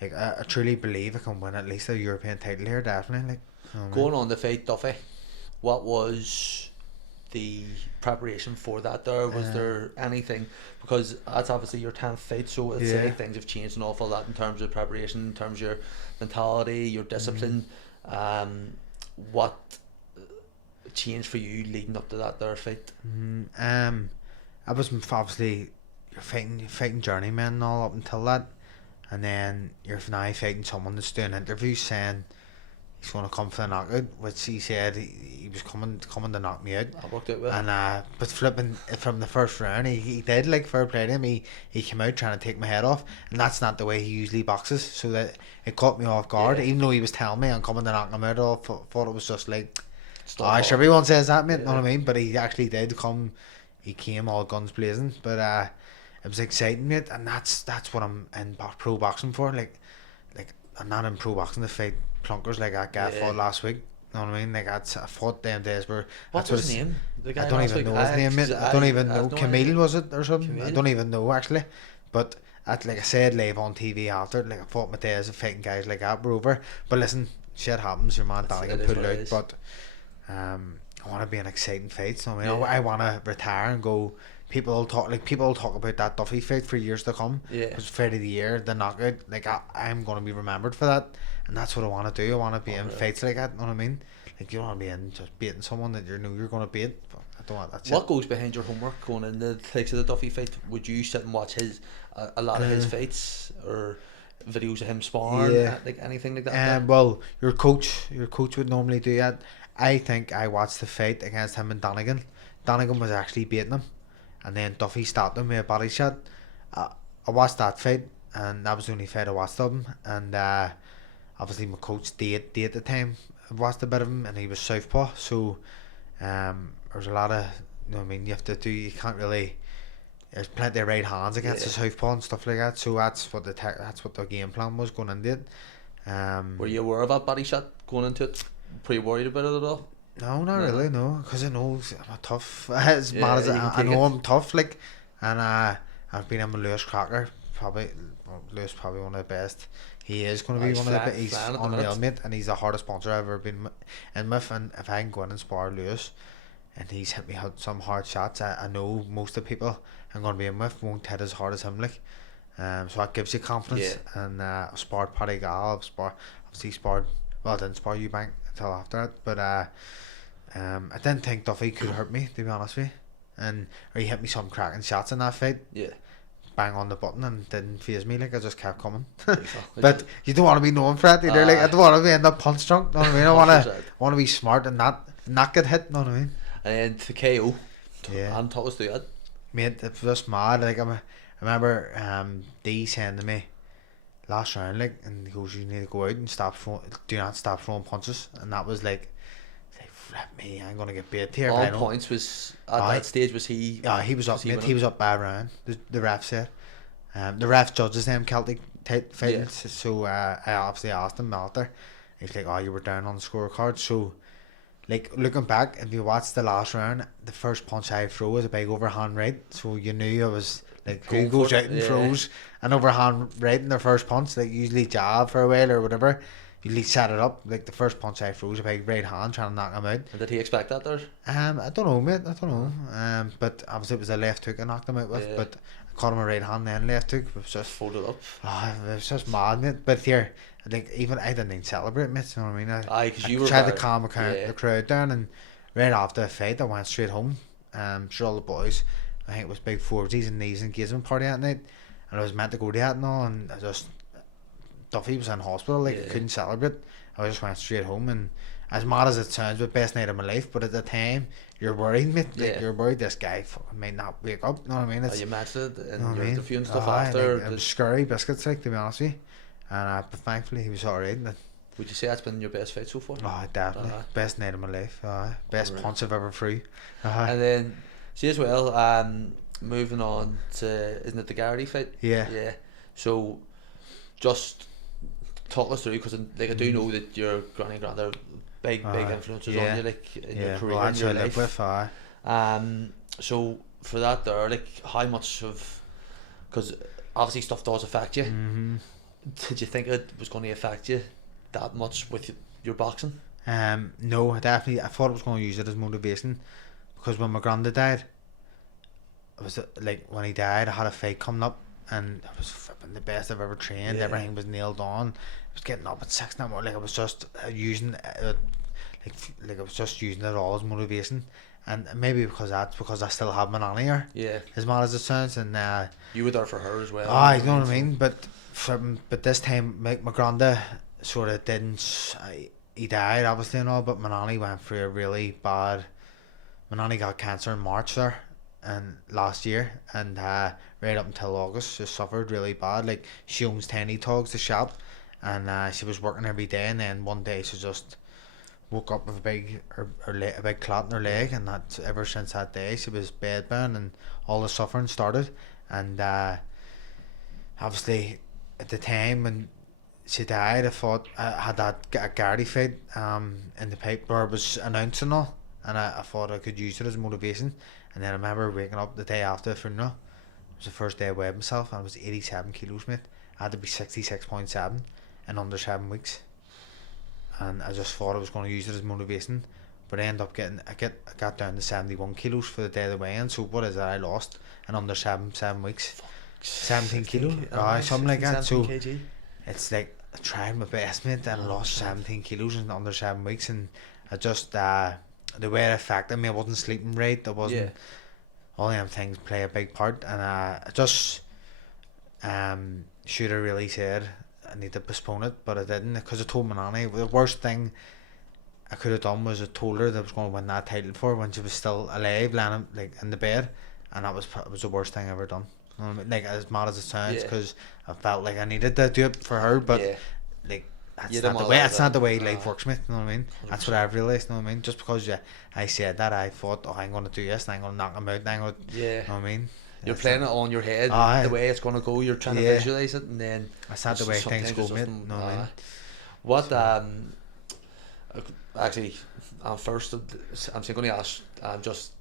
like I truly believe I can win at least a European title here, definitely. Like you know what I mean? Going on to fight Duffy, what was the preparation for that there? Was there anything, because that's obviously your 10th fight, so I'd say things have changed an awful lot in terms of preparation, in terms of your mentality, your discipline. What changed for you leading up to that there fight? I was obviously you're fighting journeymen and all up until that, and then you're now fighting someone that's doing interviews saying he's going to come for the knockout, which he said he was coming to knock me out. I worked out with. And but flipping from the first round, he did, like, fair play to him. He came out trying to take my head off, and that's not the way he usually boxes. So that it caught me off guard. Even though he was telling me I'm coming to knock him out, I thought it was just like, sure, everyone says that, mate. You know what I mean? But he actually did come. He came all guns blazing. But it was exciting, mate. And that's what I'm in pro boxing for. Like I'm not in pro boxing to fight plunkers like that guy fought last week. You know what I mean? Like I fought them days where what's his name? I don't even know his name, mate. I don't even know. Camille, was it or something? Camille? I don't even know actually. But like I said live on TV after, like I fought my days of fighting guys like that were over. But listen, shit happens. Your man Danny get pulled out. But I want to be an exciting fight. So I mean, I want to retire and go. People will talk about that Duffy fight for years to come. Because fight of the year, the knockout. Like I'm going to be remembered for that, and that's what I want to do. I want to be in fights like that. You know what I mean? Like you don't want to be in just beating someone that you know you're going to beat. But I don't want that. What goes behind your homework going into the likes of the Duffy fight? Would you sit and watch a lot of his fights or videos of him sparring, like anything like that? Well, your coach would normally do that. I think I watched the fight against him and Donegan. Donegan was actually beating him, and then Duffy stopped him with a body shot. I watched that fight, and that was the only fight I watched of him. And obviously my coach Dave at the time watched a bit of him, and he was southpaw, so there's a lot of, you know what I mean, you have to do, you can't really, there's plenty of right hands against the southpaw and stuff like that, so that's what the game plan was going into it. Were you aware of that body shot going into it? Pretty worried about it at all? No, not really, no, because I know I'm tough. As mad as I know I'm tough, like, and I've been in with Lewis Crocker, Lewis probably one of the best. He is going to be one of the best. He's unreal, mate, and he's the hardest puncher I've ever been in with. And if I can go in and spar Lewis, and he's hit me some hard shots, I know most of the people I'm going to be in with won't hit as hard as him, like. So that gives you confidence. And I sparred Paddy Gall, obviously sparred. Well, I didn't spar Eubank until after that, but I didn't think Duffy could hurt me, to be honest with you. Or he hit me some cracking shots in that fight. Bang on the button and didn't faze me, like I just kept coming. But you don't want to be known for that either. Like I don't want to be end up punch drunk. Know what I mean? I want to be smart and not get hit. Know what I mean? And the KO. And talk us through that. Mate, it was just mad. Like I remember D saying to me last round, like, and he goes, "You need to go out and do not stop throwing punches." And that was like flip me, I'm gonna get beat here. All points was at that stage, was he? Yeah, he was up. He was up by a round. The ref said. The ref judges them Celtic type fighting. So I obviously asked him after. He's like, "Oh, you were down on the scorecard." So, like, looking back, if you watch the last round, the first punch I throw was a big overhand right. So you knew I was like, who goes out and throws an overhand right in their first punch? Like usually jab for a while or whatever. Usually set it up. Like the first punch I threw was a big right hand trying to knock him out. And did he expect that there? I don't know, mate. I don't know. But obviously it was a left hook I knocked him out with. But I caught him a right hand then left hook. It was just folded up. It was just mad, mate. But here, I think even I didn't even celebrate, mate. You know what I mean? I tried to calm the crowd down, and right after the fight, I went straight home. Sure, all the boys. I think it was big 40s and knees engagement party that night, and I was meant to go to that and all, and I just. Duffy was in hospital, like I couldn't celebrate. I just went straight home, and as mad as it sounds, the best night of my life, but at the time you're worried, mate. Like, you're worried this guy might not wake up. You know what I mean? You mentioned it, and you know your interview and stuff after. Like, scurry biscuits, like, to be honest with you. And but thankfully he was alright. Would you say that's been your best fight so far? Oh, definitely. Best night of my life. Best Alright. punch I've ever threw. And then, see as well, moving on to, isn't it the Garrity fight? Yeah. Yeah. So, just talk us through, because like I do know that your granny and grandad are big influences on you, like in your career, well, in your live life. with, So for that there, like how much of, because obviously stuff does affect you. Did you think it was going to affect you that much with your boxing? No, I thought I was going to use it as motivation, because when my granddad died, it was like when he died, I had a fight coming up, and it was flipping the best I've ever trained. Yeah. Everything was nailed on. I was getting up at 6 in the morning. Like I was just using like I was just using it all as motivation. And maybe because I still have my nanny here. Yeah. As mad as it sounds, and You were there for her as well. you know what I mean. But this time, my granddad sort of didn't. He died obviously and all, but my nanny went through a really bad. My nanny got cancer in March there, and last year, and right up until August, she suffered really bad. Like she owns Tiny Togs, the shop, and she was working every day, and then one day she just woke up with a big clot in her leg, and that ever since that day she was bedbound, and all the suffering started. And obviously at the time when she died, I thought I had that Garrity fight in the paper, was announced and all, and I thought I could use it as motivation. And then I remember waking up the day after the funeral. It was the first day I weighed myself, and I was 87 kilos, mate. I had to be 66.7 in under 7 weeks. And I just thought I was going to use it as motivation, but I ended up I got down to 71 kilos for the day of the weigh-in. So what is that? I lost in under 7 weeks. 17 kilos, something like that. So kg. it's like I tried my best, mate, and I lost 17 kilos in under 7 weeks. And I just the way it affected me, I wasn't sleeping right. I wasn't. All them things play a big part, and I just should have really said I need to postpone it, but I didn't, because I told my nanny the worst thing I could have done was I told her that I was going to win that title for her when she was still alive, laying like in the bed, and it was the worst thing I ever done. You know what I mean? Like as mad as it sounds, because I felt like I needed to do it for her, but like that's not the way. That's not the way life works, mate. You know what I mean? 100%. That's what I've realised. You know what I mean? Just because I said that, I thought, I'm going to do this, and I'm going to knock him out, and I'm going to, you know what I mean? You're playing it on your head, the way it's going to go. You're trying to visualise it, and then that's not the way things go, mate. No, what actually, first, I'm going to ask just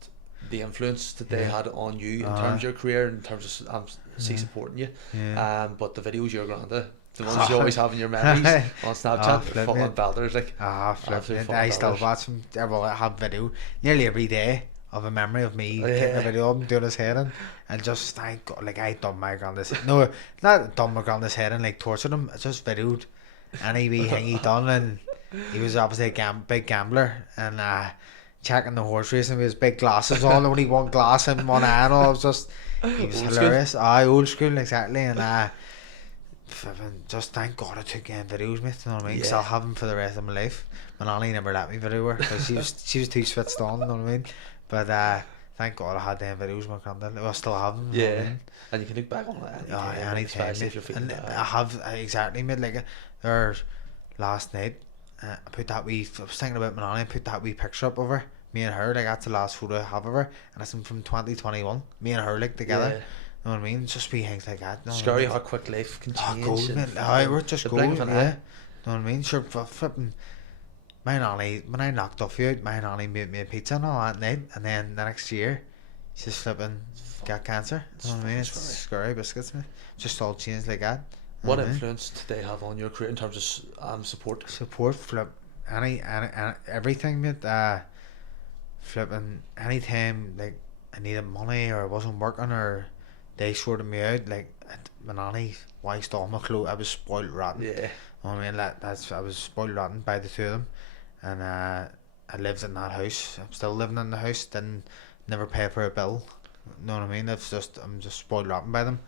the influence that they had on you in terms of your career, in terms of supporting you. But the videos your granda, the ones you always have in your memories on Snapchat, fucking belters, like I still watch them. Well, I have video nearly every day of a memory of me getting a video of him doing his head in, and just I done my granda's no, not done my granda's head in, like tortured him. I just videoed any wee thing he done, and he was obviously a big gambler, and checking the horse racing with his big glasses on, only one glass in one eye, and all. It was just, he was hilarious. Old school, exactly. And just thank God I took videos, mate. You know what I mean? Because I'll have them for the rest of my life. My nanny never let me video her because she was too switched on. You know what I mean? But thank God I had them videos. My granddad, I still have them. You know what I mean? And you can look back on it anytime, mate. And I have exactly, mate. Like there's last night. I was thinking about my nanny. I put that wee picture up of her, me and her. Like that's the last photo I have of her, and it's from 2021. Me and her like together. You know what I mean? Just wee things like that. Scary how quick life can change. Gold, man. We're just gold. Yeah. You know what I mean? Sure, flipping. My nanny, when I knocked Duffy out, my nanny made me a pizza and all that night, and then the next year, she's flipping got cancer. You know what I mean? It's scary biscuits, man. Just all changed like that. What influence did they have on your career in terms of support? Support, any everything, mate. Flipping anytime like I needed money or I wasn't working or they sorted me out. Like my nanny washed all my clothes. I was spoiled rotten. Yeah. You know what I mean? I was spoiled rotten by the two of them, and I lived in that house. I'm still living in the house. Never pay for a bill. You know what I mean? I'm just spoiled rotten by them,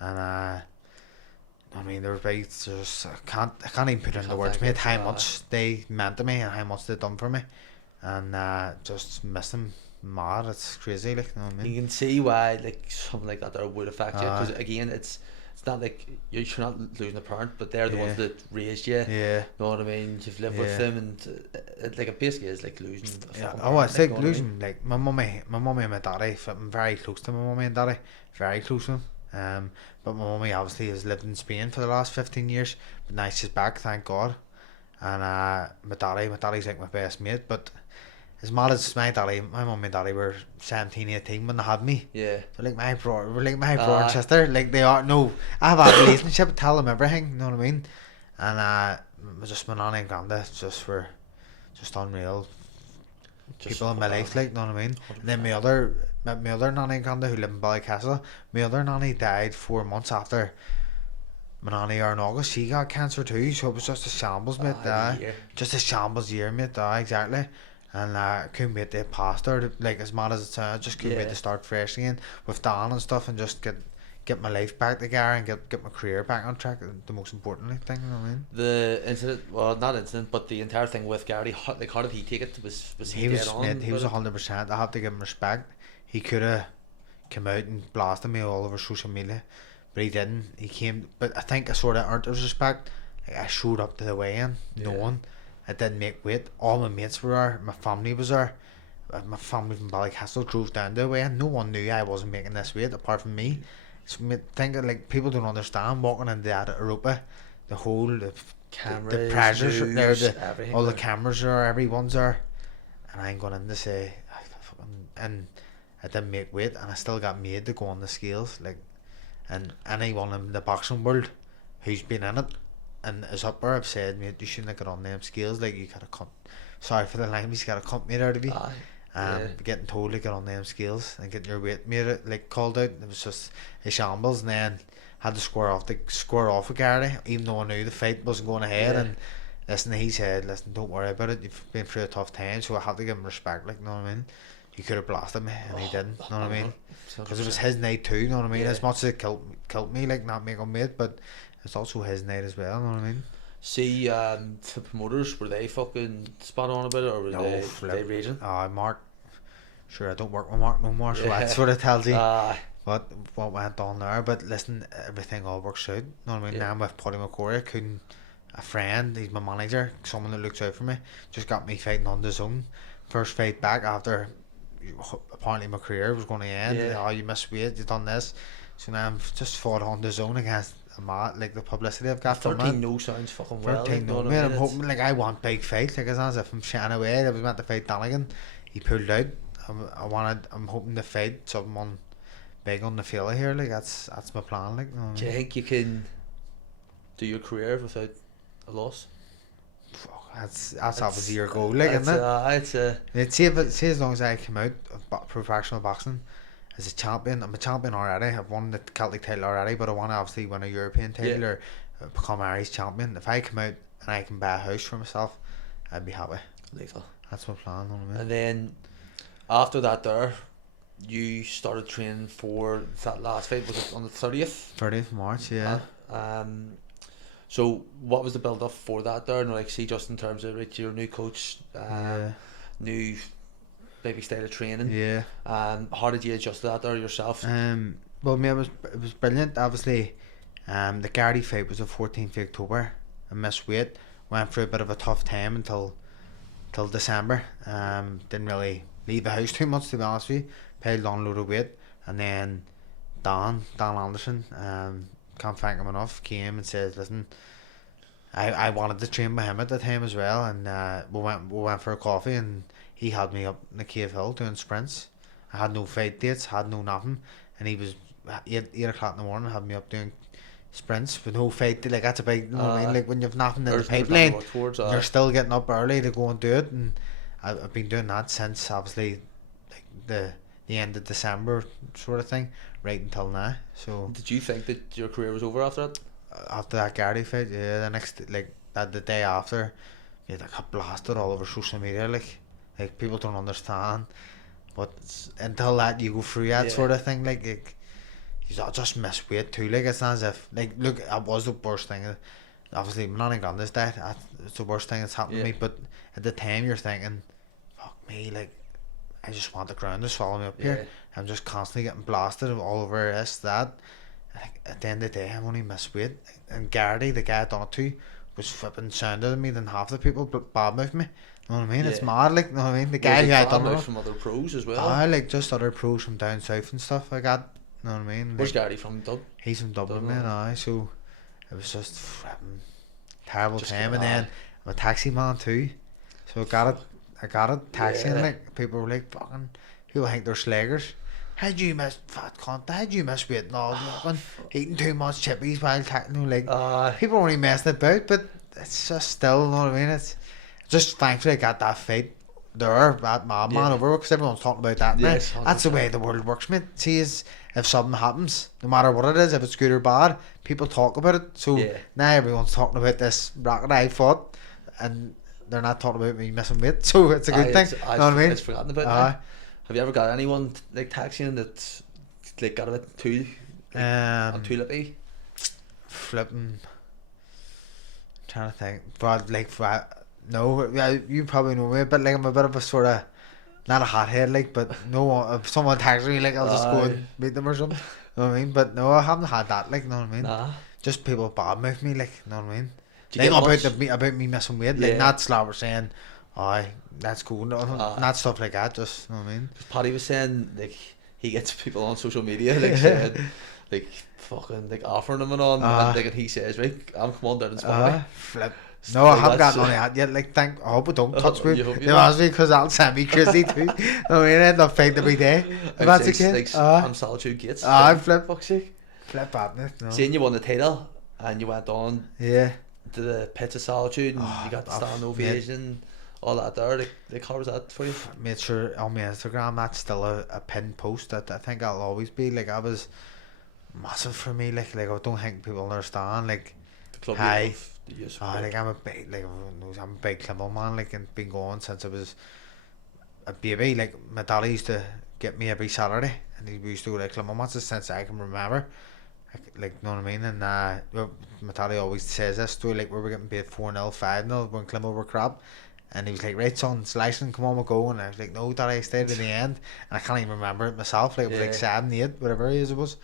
and I mean, they were big. Just I can't even put into words, mate, how much they meant to me and how much they done for me, and just miss them mad. It's crazy, like, you know what I mean? You can see why like something like that would affect you, because again, it's it's not like you're not losing a parent, but they're the ones Yeah. that raised you. Yeah. Know what I mean? You've lived with Yeah. them, and it basically is like losing a Yeah. fucking Oh, parent, it's like know what I mean? losing like my mummy and my daddy. I'm very close to my mummy and daddy. Very close to them. But my mummy obviously has lived in Spain for the last 15 years. But now she's back, thank God. And my daddy's like my best mate. But as mad as my mummy and daddy were 17, 18 when they had me. Yeah. They're like my brother. We're like my brother and sister. Like they are. No, I have a relationship. Tell them everything. You know what I mean? And just my nanny and granddad were just unreal people in my life. Like, you know what I mean? And then my other nanny and granddad who live in Ballycastle. My other nanny died 4 months after my nanny in August. She got cancer too. So it was just a shambles, mate. Just a shambles year, mate. Exactly. And couldn't wait to pass her, like as mad as it sounds, just couldn't wait to start fresh again with Dan and stuff, and just get my life back together and get my career back on track. The most important thing, you know what I mean? The incident, well, not incident, but the entire thing with Gary, like how did he take it? Was he dead on? Mate, he was 100%. I have to give him respect. He could have come out and blasted me all over social media, but he didn't. He came, but I think I sort of earned his respect. Like I showed up to the weigh-in, knowing I didn't make weight. All my mates were there. My family was there. My family from Ballycastle drove down the weigh-in. No one knew I wasn't making this weight apart from me. So thinking like people don't understand walking into that Europa, the Cameras, the pressures there, everything, all the cameras are, everyone's there, and I'm going in to say, and I didn't make weight, and I still got made to go on the scales, like, and anyone in the boxing world who's been in it and is up there have said, mate, you shouldn't have got on them scales, like you gotta cut. Sorry for the language, you gotta cut made out of you. Getting told to get on them scales and get your weight made like called out, it was just a shambles, and then had to square off with Gary, even though I knew the fight wasn't going ahead. And listen, he said, listen, don't worry about it, you've been through a tough time, so I had to give him respect, like, you know what I mean? He could have blasted me and he didn't, you know what I mean? Because it was his night too, you know what I mean? As much as it killed me, like not making weight, but it's also his night as well, you know what I mean? See, the promoters, were they fucking spot on about it, or were they raging? Mark, sure, I don't work with Mark no more, so that sort of tells you what went on there. But listen, everything all works out, you know what I mean? Now I'm with Paddy McCory, a friend, he's my manager, someone that looks out for me, just got me fighting on the zone. First fight back after apparently my career was going to end. Oh, you missed weight, you've done this. So now I've just fought on the zone against like the publicity I've got from it. 13-0 sounds fucking well. 13-0, mate. I'm hoping, like, I want big fights. Like, it's not as if I'm shying away. I was meant to fight Danigan, he pulled out. I'm hoping to fight someone big on the field here. Like, that's my plan. Like, you know, do you think you can do your career without a loss? Fuck, that's obviously your goal, like, isn't it? See as long as I come out of professional boxing as a champion. I'm a champion already. I've won the Celtic title already, but I want to obviously win a European title or become Irish champion. If I come out and I can buy a house for myself, I'd be happy. Lethal. That's my plan, you know what I mean? And then after that there, you started training for that last fight, was it on the 30th? 30th of March, yeah. So what was the build up for that there? And like, see, just in terms of your new coach, new maybe style of training. Yeah. How did you adjust to that there yourself? Well, me, it was brilliant. Obviously, the Gardy fight was the 14th of October. I missed weight. Went through a bit of a tough time until December. Didn't really leave the house too much, to be honest with you. Piled on a load of weight, and then Dan Anderson, can't thank him enough, came and said, listen, I wanted to train with him at the time as well, and we went for a coffee, and he had me up in the Cave Hill doing sprints. I had no fight dates, had no nothing, and he was 8 o'clock in the morning, had me up doing sprints with no fight. Like, that's a big, you know what I mean? Like, when you've nothing in the pipeline, you're still getting up early to go and do it, and I've been doing that since obviously like the end of December sort of thing, right until now. So did you think that your career was over after that? After that Gardy fight, yeah, the day after, yeah, I got blasted all over social media, like people don't understand, but until that you go through that sort of thing, like you just miss weight too, like it's not as if, like, look, it was the worst thing, obviously I'm not on this diet, it's the worst thing that's happened to me, but at the time you're thinking, fuck me, like, I just want the ground to swallow me up here. I'm just constantly getting blasted all over this, that, I think at the end of the day, I'm only missed weight. And Garrity, the guy I done it to, was flipping sounder than me than half the people badmouthed me. You know what I mean? It's mad, like, you know what I mean? The guy who I done it from other pros as well. like just other pros from down south and stuff I got. You know what I mean? Where's Like, Garrity from? he's from Dublin, man. So it was just flipping terrible Just time. get And then I'm a taxi man too. So I got a taxi and like people were like fucking, people think they're slaggers. How'd you miss, fat cunt? How'd you miss weight and all? Fucking eating too much chippies while like people only messing about, but it's just still, you know what I mean? It's just thankfully I got that fight there, that madman over, because everyone's talking about that now. Yes, That's the way the world works, mate. See, if something happens, no matter what it is, if it's good or bad, people talk about it. So now everyone's talking about this racket I fought, and they're not talking about me missing weight, so it's a good thing. You know what I mean? I've forgotten about that. Have you ever got anyone like taxiing that's like got a bit too too lippy? Flipping. Trying to think, but like no, you probably know me, but like I'm a bit of a sort of not a hothead, like, but no, if someone tags me, like I'll just go and meet them or something. You know what I mean? But no, I haven't had that, like, you know what I mean? Nah. Just people badmouth me, like, you know what I mean? Do you Like get about me missing weight, like not slobber saying, "Aye, that's cool," not stuff like that. Just, you know what I mean? Paddy was saying like he gets people on social media like saying like fucking like offering him and on, and like, and he says, right, I'm coming on down and Sparring. Flip. No, I haven't gotten on that yet. Like, I hope I don't touch me. They ask me because I'll send me crazy too. I mean, I end up fighting every day. If that's the case. I'm Solitude Gates. Flip. Fuck's sake. Flip badness. No. Saying you won the title and you went on to the pits of Solitude and you got the stand ovation, all that there. Like, how was that for you? Made sure on my Instagram that's still a pinned post that I think I'll always be. Like, I was massive for me. Like I don't think people understand. Like, the club like I'm a big Clemville man, like, and been going since I was a baby. Like, my daddy used to get me every Saturday, and we used to go to Clemville matches since I can remember. Like, you know what I mean? And my daddy always says this story, like, we were getting paid 4-0, 5-0 when Clemville were crap. And he was like, right son, slicing, come on, we'll go. And I was like, no daddy, I stayed to the end. And I can't even remember it myself, like, it was like 7, 8, whatever it was.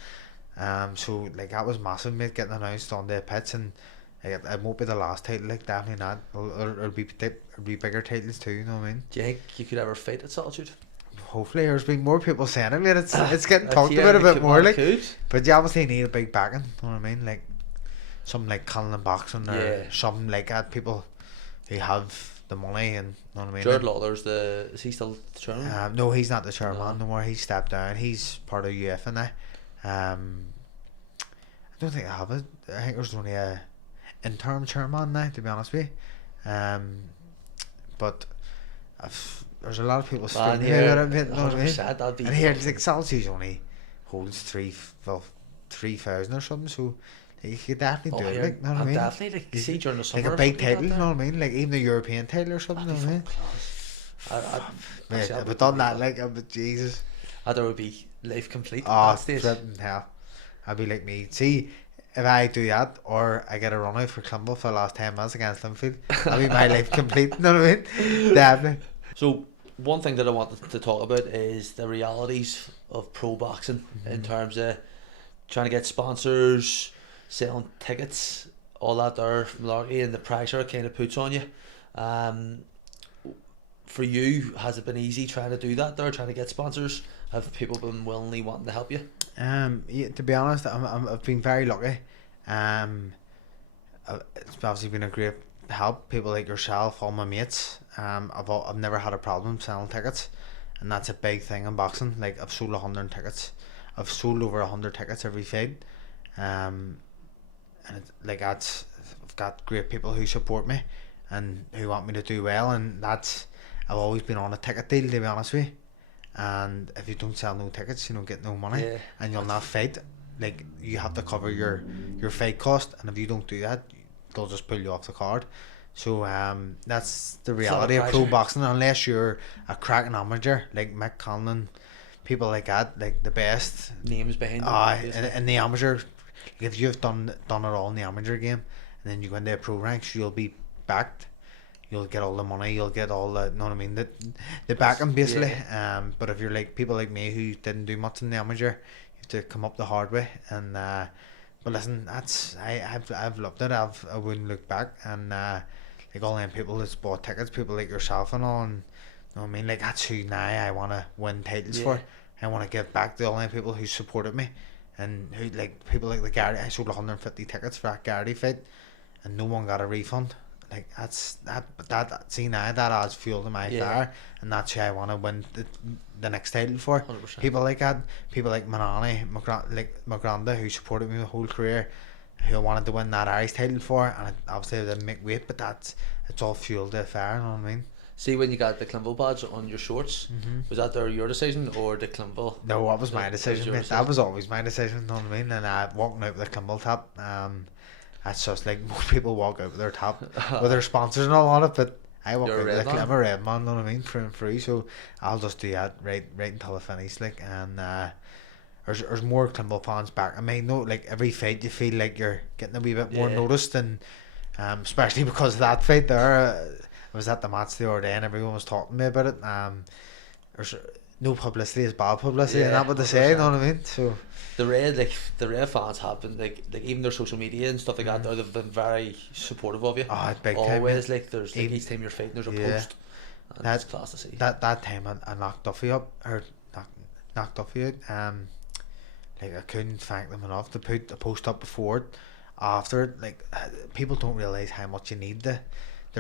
So like, that was massive, mate, getting announced on the pits. And it won't be the last title, like, definitely not. It'll be bigger titles too, you know what I mean? Do you think you could ever fight at Solitude? Hopefully. There's been more people saying it, mate. It's getting talked about a bit more, like, but you obviously need a big backing, you know what I mean? Like something like Caine boxing or something like that, people who have the money, and you know what I mean? Jared Lawler's is he still the chairman? No, he's not the chairman no more. He stepped down. He's part of UEFA now. I don't think I have it. I think there's only a interim chairman now, to be honest with you. But there's a lot of people speaking about it, you know what I mean? And here, like, Solitude only holds 3,000 or something, so you could definitely do it, like, you know what I mean? Definitely, like, see during the summer, like a big title, you know what I mean? Like, even a European title or something, you know what I mean? Mate, if I done that, like, but Jesus, there would be life complete. Oh, flipping hell. I'd be like me. See, if I do that, or I get a run out for Clemville for the last 10 months against Linfield, that'll be my life complete, you know what I mean? Definitely. So, one thing that I wanted to talk about is the realities of pro boxing in terms of trying to get sponsors, selling tickets, all that there, and the pressure it kind of puts on you. For you, has it been easy trying to do that there, trying to get sponsors? Have people been willingly wanting to help you? Yeah, to be honest, I've been very lucky. It's obviously been a great help. People like yourself, all my mates. I've never had a problem selling tickets, and that's a big thing in boxing. Like, I've sold 100 tickets. I've sold over 100 tickets every fight. And like, I've got great people who support me and who want me to do well, and I've always been on a ticket deal, to be honest with you. And if you don't sell no tickets, you don't get no money, and you'll not fight. Like, you have to cover your fight cost, and if you don't do that, they'll just pull you off the card. So that's the reality of pro boxing, unless you're a cracking amateur like Mick Conlon, people like that, like the best names behind them. In the amateur, if you've done it all in the amateur game, and then you go into the pro ranks, you'll be backed. You'll get all the money, you'll get all the, you know what I mean, the backing basically. But if you're like people like me who didn't do much in the amateur, you to come up the hard way. And but listen, I've loved it. I wouldn't look back. And like all them people that's bought tickets, people like yourself and all, and you know what I mean, like that's who now I want to win titles for. I want to give back to all them people who supported me, and who, like people like the Gardy. I sold 150 tickets for that Gardy fight, and no one got a refund. Like that see now that adds fuel to my fire, and that's who I want to win the next title for. 100%. People like that, people like Manani, Magranda, who supported me my whole career, who I wanted to win that Irish title for, and obviously I didn't make weight, but it's all fuel to the fire. You know what I mean? See, when you got the Clemville badge on your shorts, was that your decision or the Clemville? No, that was my decision, mate. That was always my decision. You know what I mean? And walking out with the Clemville top, that's just like most people walk out with their top with their sponsors and all on it, but I walk out with I'm a red man, you know what I mean, through and through. So I'll just do that right until I finish, like. And there's more Clemville fans back. I mean, no, like every fight you feel like you're getting a wee bit more noticed, and especially because of that fight there. I was at the match the other day and everyone was talking to me about it. There's no publicity is bad publicity, and that's what they say, you know what I mean? So the red fans have been like even their social media and stuff like that. They've been very supportive of you. Oh, it's big time. Always, like there's like each time you're fighting, there's a post. And that's class to see. That time I knocked Duffy up, or knocked Duffy out. Like I couldn't thank them enough to put the post up before it, after it. Like people don't realise how much you need the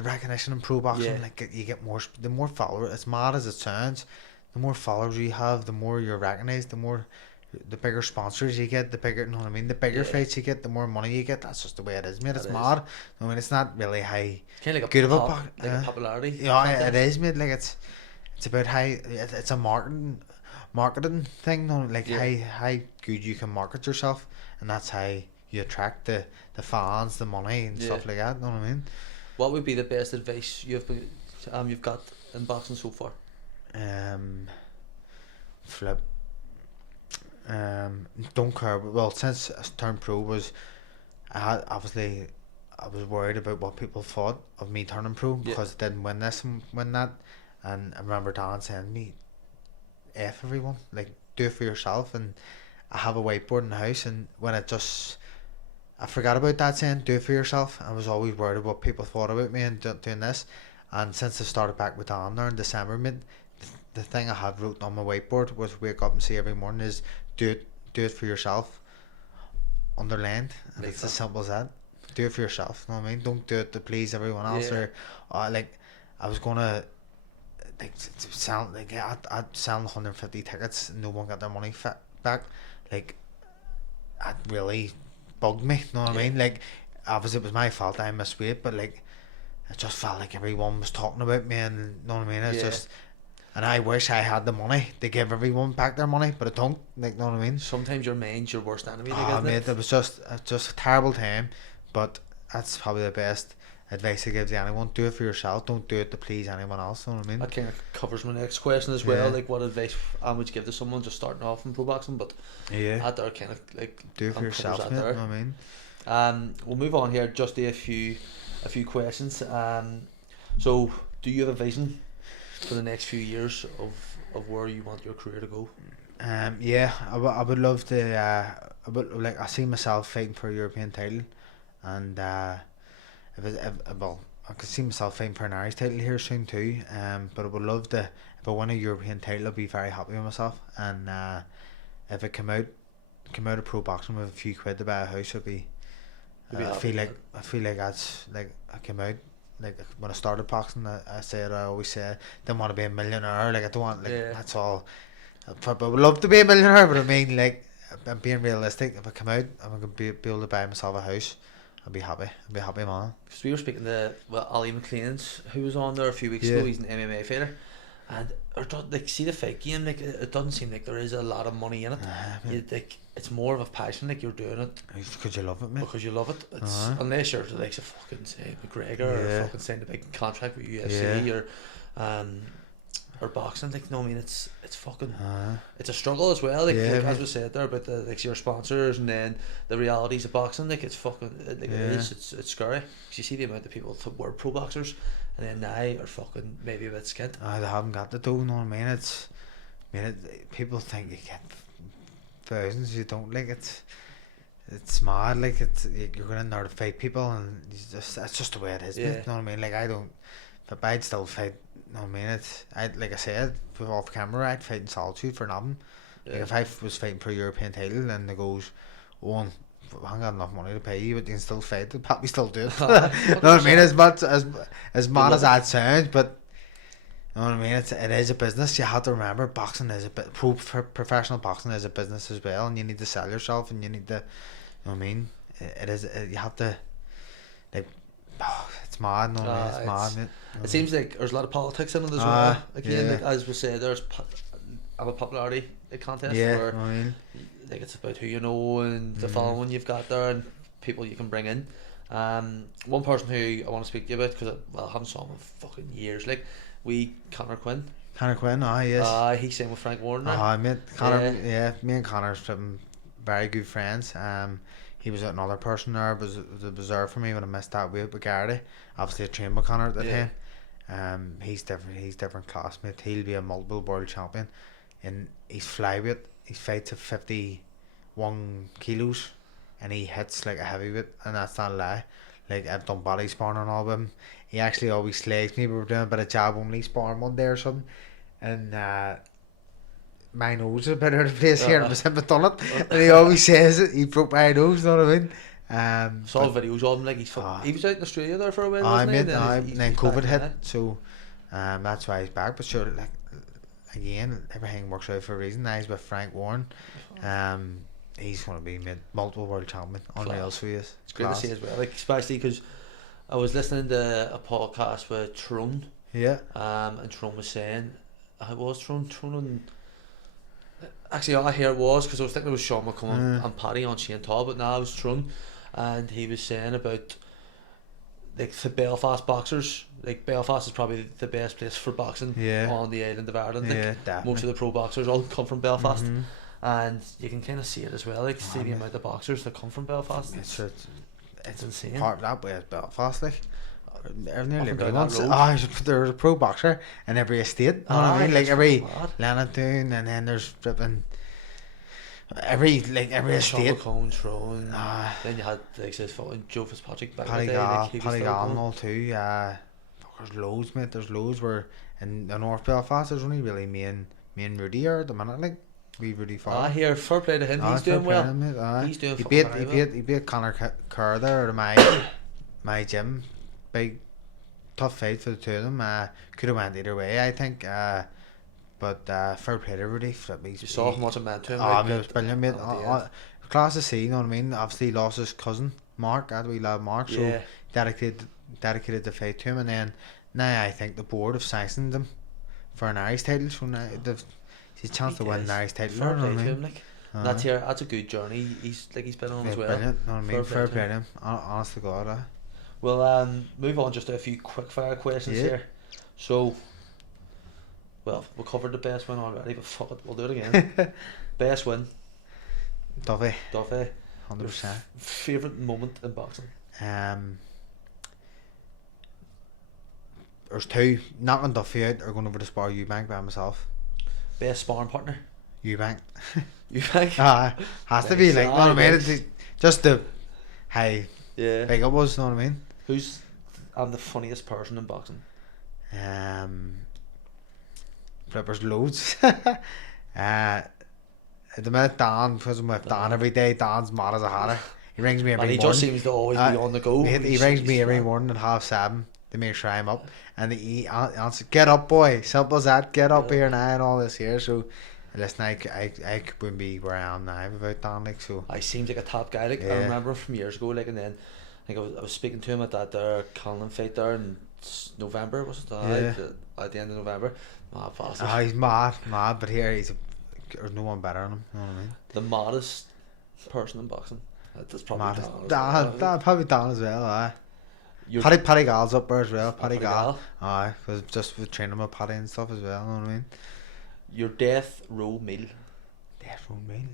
recognition in pro boxing. Like you get the more followers. As mad as it sounds, the more followers you have, the more you're recognised, the bigger sponsors you get, the bigger, you know what I mean, the bigger fights you get, the more money you get. That's just the way it is, mate. It's mad. I mean, it's not really high. Kind of like good a popularity. Yeah, it is, mate. Like it's about how it's a marketing thing. No, like how good you can market yourself, and that's how you attract the fans, the money, and stuff like that. You know what I mean? What would be the best advice you've got in boxing so far? Flip. Don't care. Well, since I turned pro, I was worried about what people thought of me turning pro, because I didn't win this and win that. And I remember Dan saying to me, F everyone, like do it for yourself. And I have a whiteboard in the house, and when I forgot about that saying, do it for yourself. I was always worried about what people thought about me and doing this. And since I started back with Dan there in December, the thing I had wrote on my whiteboard was wake up and say every morning is do it for yourself. Underlined. And it's as simple as that. Do it for yourself. You know what I mean? Don't do it to please everyone else, or like I was gonna like sound like I'd sell 150 tickets and no one got their money back. Like that really bugged me, you know what I mean? Like obviously it was my fault, I missed weight, but like it just felt like everyone was talking about me, and you know what I mean? It's just, and I wish I had the money to give everyone back their money, but I don't, like, you know what I mean? Sometimes your mind's your worst enemy. Mate, it was just a terrible time, but that's probably the best advice I give to anyone. Do it for yourself, don't do it to please anyone else, you know what I mean? That kind of covers my next question as well, like what advice would you give to someone just starting off in pro boxing, but that there kind of like do it for yourself, mate, you know what I mean? We'll move on here, just to a few questions. So do you have a vision for the next few years of where you want your career to go? I would love to. I see myself fighting for a European title, and I could see myself fighting for an Irish title here soon too. But I would love to. If I win a European title, I'd be very happy with myself. And if I come out of pro boxing with a few quid to buy a house, I'd be. I feel like that's like I came out. Like when I started boxing, I always said didn't want to be a millionaire. Like I don't want, like that's all. I would love to be a millionaire, but I mean, like I'm being realistic. If I come out, I'm gonna be able to buy myself a house. I'll be happy. I'll be happy, man. Because we were speaking to Ali McLean's, who was on there a few weeks ago. He's an MMA fighter, and like see the fight game. Like it doesn't seem like there is a lot of money in it. Like it's more of a passion. Like you're doing it because you love it, mate. Because you love it. It's unless you're like a fucking say McGregor or fucking signed a big contract with UFC or boxing. Like no, I mean it's fucking it's a struggle as well. Like as we said there about the your sponsors and then the realities of boxing. Like it's fucking like it's scary. Cause you see the amount of people that were pro boxers and then now are fucking maybe a bit skint. They haven't got the dough. You know what I mean? People think you get thousands. You don't like it's mad. Like you're going in there to fight people, and that's just the way it is. Yeah. You know what I mean? Like I don't, but I'd still fight. You know what I mean? Like I said off camera, I'd fight in solitude for nothing. Like if I was fighting for a European title, and they goes, "Oh, I haven't got enough money to pay you, but you can still fight." They'd probably still do it. You know what I mean? As much as mad as that sounds, but you know what I mean? It is a business. You have to remember, boxing is a bit professional boxing is a business as well, and you need to sell yourself, and you need to, you know what I mean? It is. You have to, like, it's mad. You know what I mean? It's mad. Mate. It seems like there's a lot of politics in it as well. Again, yeah. like, as we say, there's a popularity contest Yeah, where you know what I mean? like it's about who you know and the following you've got there and people you can bring in. One person who I want to speak to you about, because I haven't saw him in fucking years, like Conor Quinn. Conor Quinn, yes. He's staying with Frank Warner. Mate, Conor, me and Conor's very good friends. He was another person there, was there for me when I missed that weight with Gardy. Obviously I trained with Conor at the time. He's different class, mate. He'll be a multiple world champion, and he's flyweight. He fights at 51 kilos, and he hits like a heavyweight, and that's not a lie. Like, I've done body sparring and all with him. He actually always slags me. We were doing a bit of jab only sparring one day or something, and my nose is a bit out of place here, and I haven't done it. And he always says it. He broke my nose, you know what I mean? Saw videos of him, like he was out in Australia there for a while, wasn't he? And then COVID hit, so that's why he's back. But sure, like, again, everything works out for a reason. Now he's with Frank Warren. He's going to be multiple world champion. Unreal, so he is. It's great to see as well, like, especially because I was listening to a podcast with Tyrone. Yeah. And Tyrone was saying, I was Tyrone and actually all I hear it was, because I was thinking it was Sean McCullum and Paddy on Shane Todd, but now it was Tyrone, and he was saying about like the Belfast boxers. Like, Belfast is probably the best place for boxing on the island of Ireland. Like, definitely. most of the pro boxers all come from Belfast. And you can kind of see it as well, like, see the amount of boxers that come from Belfast. It's insane. Part of that way is Belfast, like. Nearly Up and everyone's down that road. there's a pro boxer in every estate. You know what I mean? Like every Lennoxtown, and then there's flipping every estate. Caine, Tyrone. Then you had, like, says fucking Joe Fitzpatrick back in the day. Paddy Gall and all too. There's loads, mate. There's loads. Where in the North Belfast, there's only really me and Rudy here at the minute, like. Rudy Farr. Here, fair play to him. He's doing well. He's doing He beat Conor Kerr there at my gym. Big tough fight for the two of them. Could have went either way, I think. But fair play to Rudy. You saw how much it meant to him. It was brilliant, mate. Class to see, you know what I mean? Obviously he lost his cousin Mark, we love Mark, so dedicated the fight to him, and then now I think the board have sanctioned him for an Irish title, so now he's a chance to win an Irish title. Fair play to him, like. That's a good journey. He's been on as well. Brilliant, you know what I mean? Fair play to him. Honest to God. We'll move on just to a few quick fire questions here. So, well, we covered the best win already, but fuck it, we'll do it again. Best win. Duffy. 100%. Favourite moment in boxing? There's two. Knocking Duffy out or going over to spar Eubank by myself. Best sparring partner? Eubank. Eubank? Has to be, like, you know what I mean? It's just the how big it was, you know what I mean? Who's the funniest person in boxing? Flippers loads. At the minute, Dan, because I'm with Dan every day, Dan's mad as a hatter. He rings me every morning. And he just seems to always be on the go. He rings me every morning at 7:30 to make sure I'm up. And he answers, "Get up, boy. Simple as that. Get up here now," and all this here. So, listen, I wouldn't be where I am now without Dan, like, so. I seems like a top guy, like, I remember from years ago, like, and then I think I was speaking to him at that Caine fight there in November, was it? At the end of November. He's mad, but here there's no one better than him, you know what I mean? The maddest person in boxing. That's probably Dan. Probably Dan as well, Paddy Gall's up there as well. Paddy Gall. Because just with training with Paddy and stuff as well, you know what I mean? Your death row meal. Death row meal?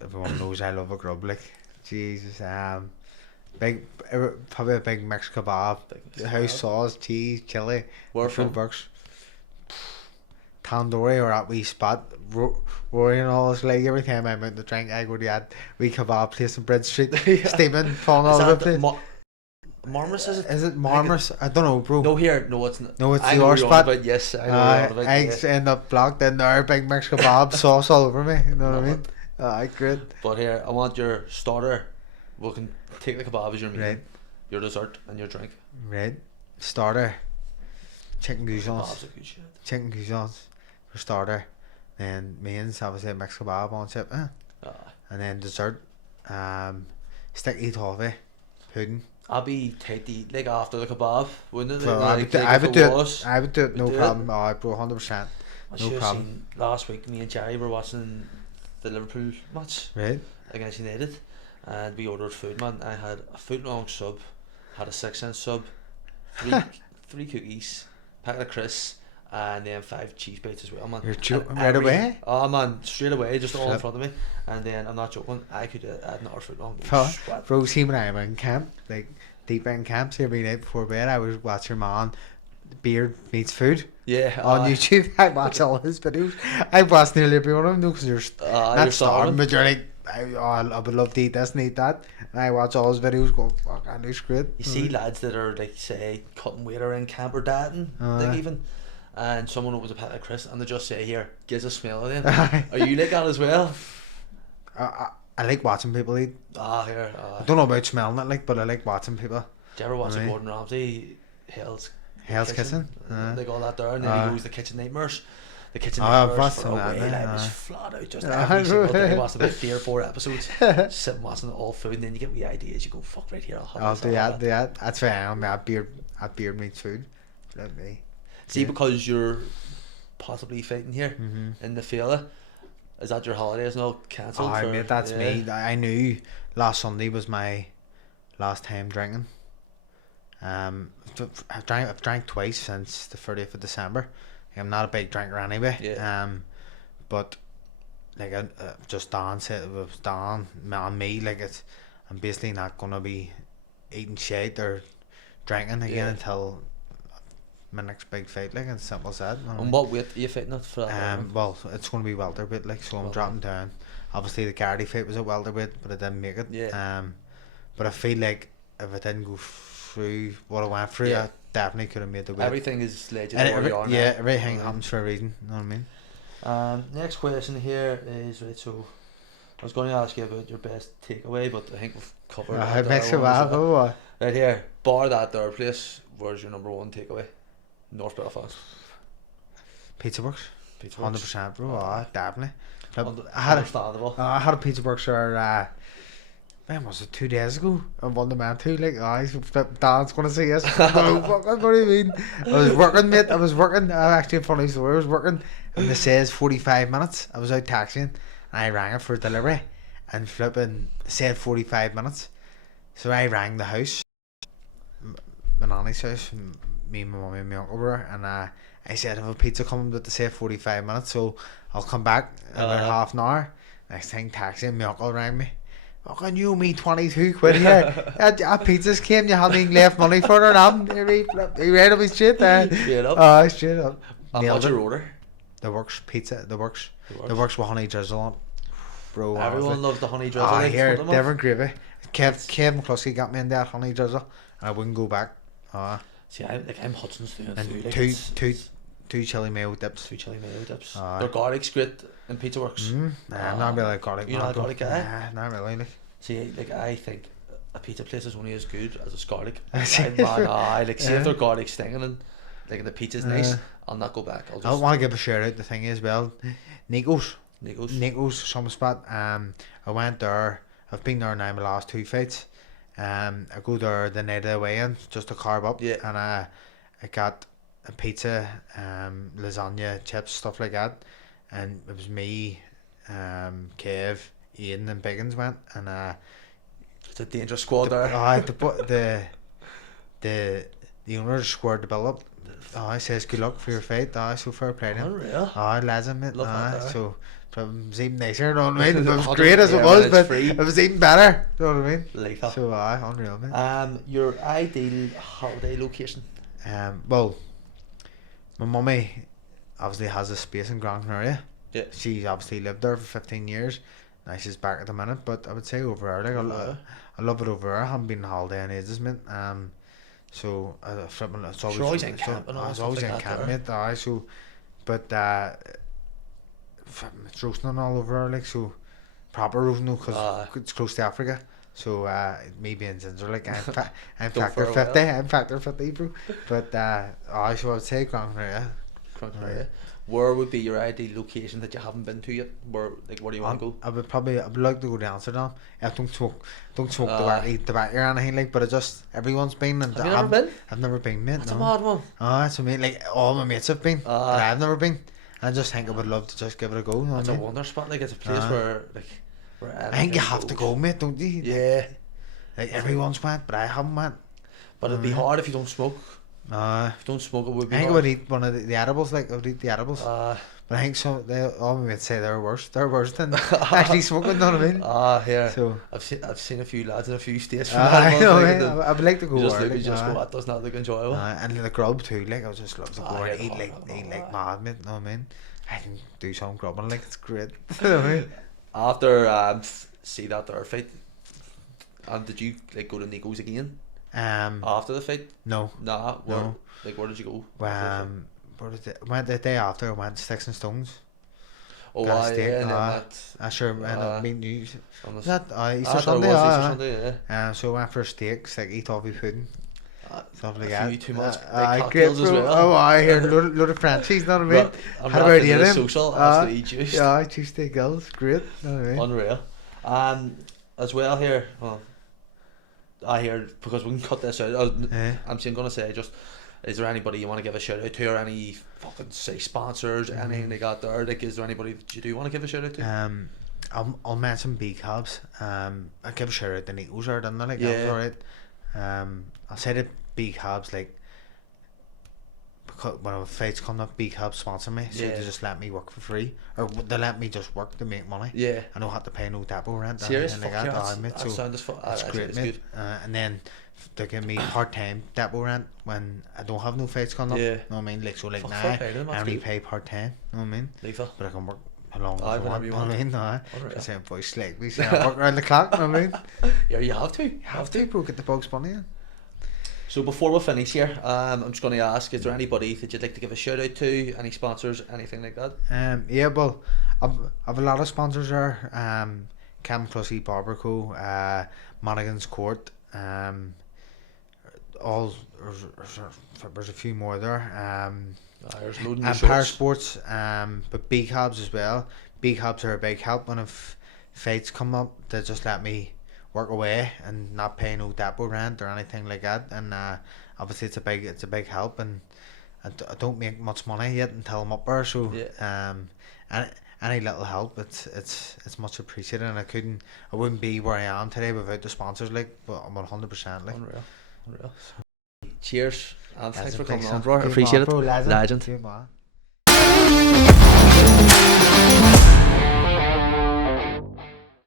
Everyone knows I love a grub, like. Jesus, probably a big mixed kebab, house sauce, cheese, chili, full bucks. tandoori or that wee spot, Rory and all this, like every time I'm out to drink, I go to that wee kebab place in Bridge Street, steaming, falling all over the place. Marmor's, is it? Is it Marmor's? I don't know, bro. No, here, no, it's not. No, it's I the know R you're on spot. about, yes, I know you're on about, Eggs yeah. end up blocked in there, big mixed kebab, sauce all over me. You know what I mean? Great. But here, I want your starter. We can take the kebab as your meal, Right. your dessert, and your drink. Right. Starter. Chicken goujons. Kebab's a good shit. Chicken goujons for starter. Then mains, obviously a mixed kebab on tip. And then dessert. Sticky toffee. Pudding. I'd be tight to eat like after the kebab, wouldn't it? Well, Like, I would if do it it. was. I would do it, no do it. problem. Oh, bro, 100%. I No should have problem. seen last week. Me and Jerry were watching the Liverpool match Right. against United, and we ordered food. Man, I had a foot-long sub, had a 6-cent sub, three cookies, packet of crisps, and then 5 cheese bites as well, man. You're And joking right away? Oh man, straight away, just all in Flip. front of me. And then I'm not joking, I could add another foot-long. Bro, see when I was in camp, like deep in camp, so every night before bed, I was watching man Beard Meets Food Yeah, on YouTube. I watch all his videos. I watched nearly every one of them because you're not you're starving, but you're like, I would love to eat this and eat that. And I watch all his videos, go, fuck, I know great. You see lads that are like, say, cutting weight or in camp or dieting, like even, and someone opens a packet of crisps and they just say, here, gives a smell of them. Are you like that as well? I like watching people eat. Here. I don't know about smelling it, like, but I like watching people. Do you ever watch Right. Gordon Ramsay, Hell's Kitchen? They got that there, and then he goes the kitchen nightmares. The kitchen I've nightmares watched for a that, while. I yeah. was flat out just Yeah, every single day. I right. watched about 3 or 4 episodes, sitting watching all food, and then you get wee ideas. You go, fuck right here, I'll do that. That's why I am at beard meets food. Let me. See, because you're possibly fighting here in the Fela, is that your holidays now cancelled? Oh, mate, that's me. I knew last Sunday was my last time drinking. I've drank twice since the 30th of December. I'm not a big drinker anyway. Yeah. But like just Dan said, it was Dan and me. Like I'm basically not gonna be eating shit or drinking again until my next big fight. Like, it's simple as that. And what weight are you fighting at for that? Well, it's going to be welterweight, like, so I'm dropping down. Obviously, the Gardy fight was a welterweight, but I didn't make it. Yeah. But I feel like if I didn't go through what I went through, I definitely could have made the weight. Everything is legendary. Everything happens for a reason. You know what I mean? Next question here is, right, so I was going to ask you about your best takeaway, but I think we've covered that. Right here, bar that there place, where's your number one takeaway? North Belfast. Pizza Works. 100%, bro. Definitely. Understandable. I had a Pizza Works there, when was it, 2 days ago? I won the man too, like, Dan's gonna say yes. What do you mean? I was working, mate. Actually, a funny story. I was working, and it says 45 minutes. I was out taxiing, and I rang it for delivery, and flipping said 45 minutes. So I rang the house, my nanny's house, and me and my mummy and my uncle were, and I said, I have a pizza coming, but they say 45 minutes, so I'll come back in about half an hour. Next thing, taxi, and my uncle rang me. Fucking you owe me 22 quid here. That pizza's came, you hadn't even left money for it, and he read up his shit there. Straight up. Straight up. And what's your order? The Works pizza, the works with honey drizzle on it. Bro, everyone loves the honey drizzle. Here, different gravy. Kev McCluskey got me in that honey drizzle, and I wouldn't go back. See, I'm Hudson's doing and food. Two chili mayo dips. Their garlic's great in Pizza Works. I'm not really a garlic. You're not a garlic guy? Nah, not really. Like. See, like, I think a pizza place is only as good as its garlic. See if their garlic's stinging and like the pizza's nice, I'll not go back. I want to give a shout out. The thing is, well, Nico's some spot. I went there. I've been there now my last 2 fights. I go there the night of the weigh-in just to carb up, and I got a pizza, lasagna, chips, stuff like that, and it was me, Kev, Ian and Biggins went, and it's a dangerous squad there. The owner squared the bill up. He says good luck for your fight. So fair play to him. Unreal. Legend, mate. So it was even nicer, you know what I mean? It was great as it was, but it was even better, you know what I mean? Lethal. So unreal, mate. Your ideal holiday location? Well, my mummy obviously has a space in Gran Canaria. Yeah. She's obviously lived there for 15 years. Now she's back at the minute, but I would say over there, like I love it over there. I haven't been on holiday in ages, mate. So it's always in camp and all it's stuff always like in that camp, there. mate. So, but it's roasting and all over there, like, so proper roasting because it's close to Africa. So me being ginger, like I'm factor 50, I'm factor 50, bro. But so I would say Gran Canaria. Where would be your ideal location that you haven't been to yet? Where do you want to go? I would like to go to Amsterdam. I don't smoke tobacco or anything, like, but everyone's been, and Have you never been? I've never been, mate. That's a mad one. It's amazing. Like, all my mates have been, but I've never been. I just think I would love to just give it a go. It's a wonder spot. Like, it's a place where I think you have to go, mate, don't you? Yeah. Like, everyone's went, but I haven't went. But it'd be hard if you don't smoke. If you don't smoke, it would be I think hard. I would eat one of the edibles, like I would eat the edibles. But I think all my mates say they're worse. They're worse than actually smoking, know what I mean? Here. So I've seen a few lads in a few states. I know, I would like to go. You just go, that does not look enjoyable. And the grub too, like I would just love to go and eat like mad, mate, know what I mean? I can do some grubbing, like, it's great. You know what I mean? After see that there fight, did you like go to Nico's again? After the fight? No. Nah. Where did you go? Went the day after. I went Sticks and Stones. Oh, Got a steak. yeah. I sure ended up meeting you. Was that Easter Sunday? Sunday? Easter Sunday, yeah. So I went for steaks, like eat toffee pudding. Stuff like that. Too much cocktails as well. Oh, I hear load of Frenchies, know what I mean? I'm How not about into you the then? social, absolutely juiced. Yeah, Tuesday girls, great. Know what I mean? Unreal. As well here, I hear, because we can cut this out, I'm going to say, just, is there anybody you want to give a shout out to, or any fucking, say, sponsors, anything they got there? Like, is there anybody that you do want to give a shout out to? I'll mention B Cabs. I give a shout out to Nico's there, didn't I? Like, Yeah. that was alright. I'll say that B Cabs, like, because when a fight's coming up, B Cabs sponsor me, so they just let me work for free, or they let me just work to make money. Yeah. I don't have to pay no depot rent. Serious? Like Fuck that. yeah, Mate, that sounds that's great, mate. And then they give me part-time depot rent when I don't have no fights coming up. Yeah. Know what I mean? Like, so like Fuck, now fair play to them, I that's only good. pay part-time. Know what I mean? Lethal. But I can work along as I whenever want. you Know what I want. mean? Unreal. Just saying, voice like we say, I work around the clock. Know what I mean? Yeah, you have to. You have to, bro. Get the Bugs Bunny in. So before we finish here, I'm just going to ask, is there anybody that you'd like to give a shout out to, any sponsors, anything like that? Yeah, well, I've a lot of sponsors there. Cam Clussy Barber Co, Monaghan's Court, there's a few more there. There's loading Empire Sports, but B Cabs as well. B Cabs are a big help when if fights come up. They just let me work away and not pay no depot rent or anything like that. And obviously it's a big help, and I don't make much money yet until I'm up there. So any little help, it's much appreciated, and I wouldn't be where I am today without the sponsors. Like, but I'm 100% like. Unreal. Cheers, and thanks for coming Thanks, on, bro. Good Appreciate man, it. bro, Legend. Good man.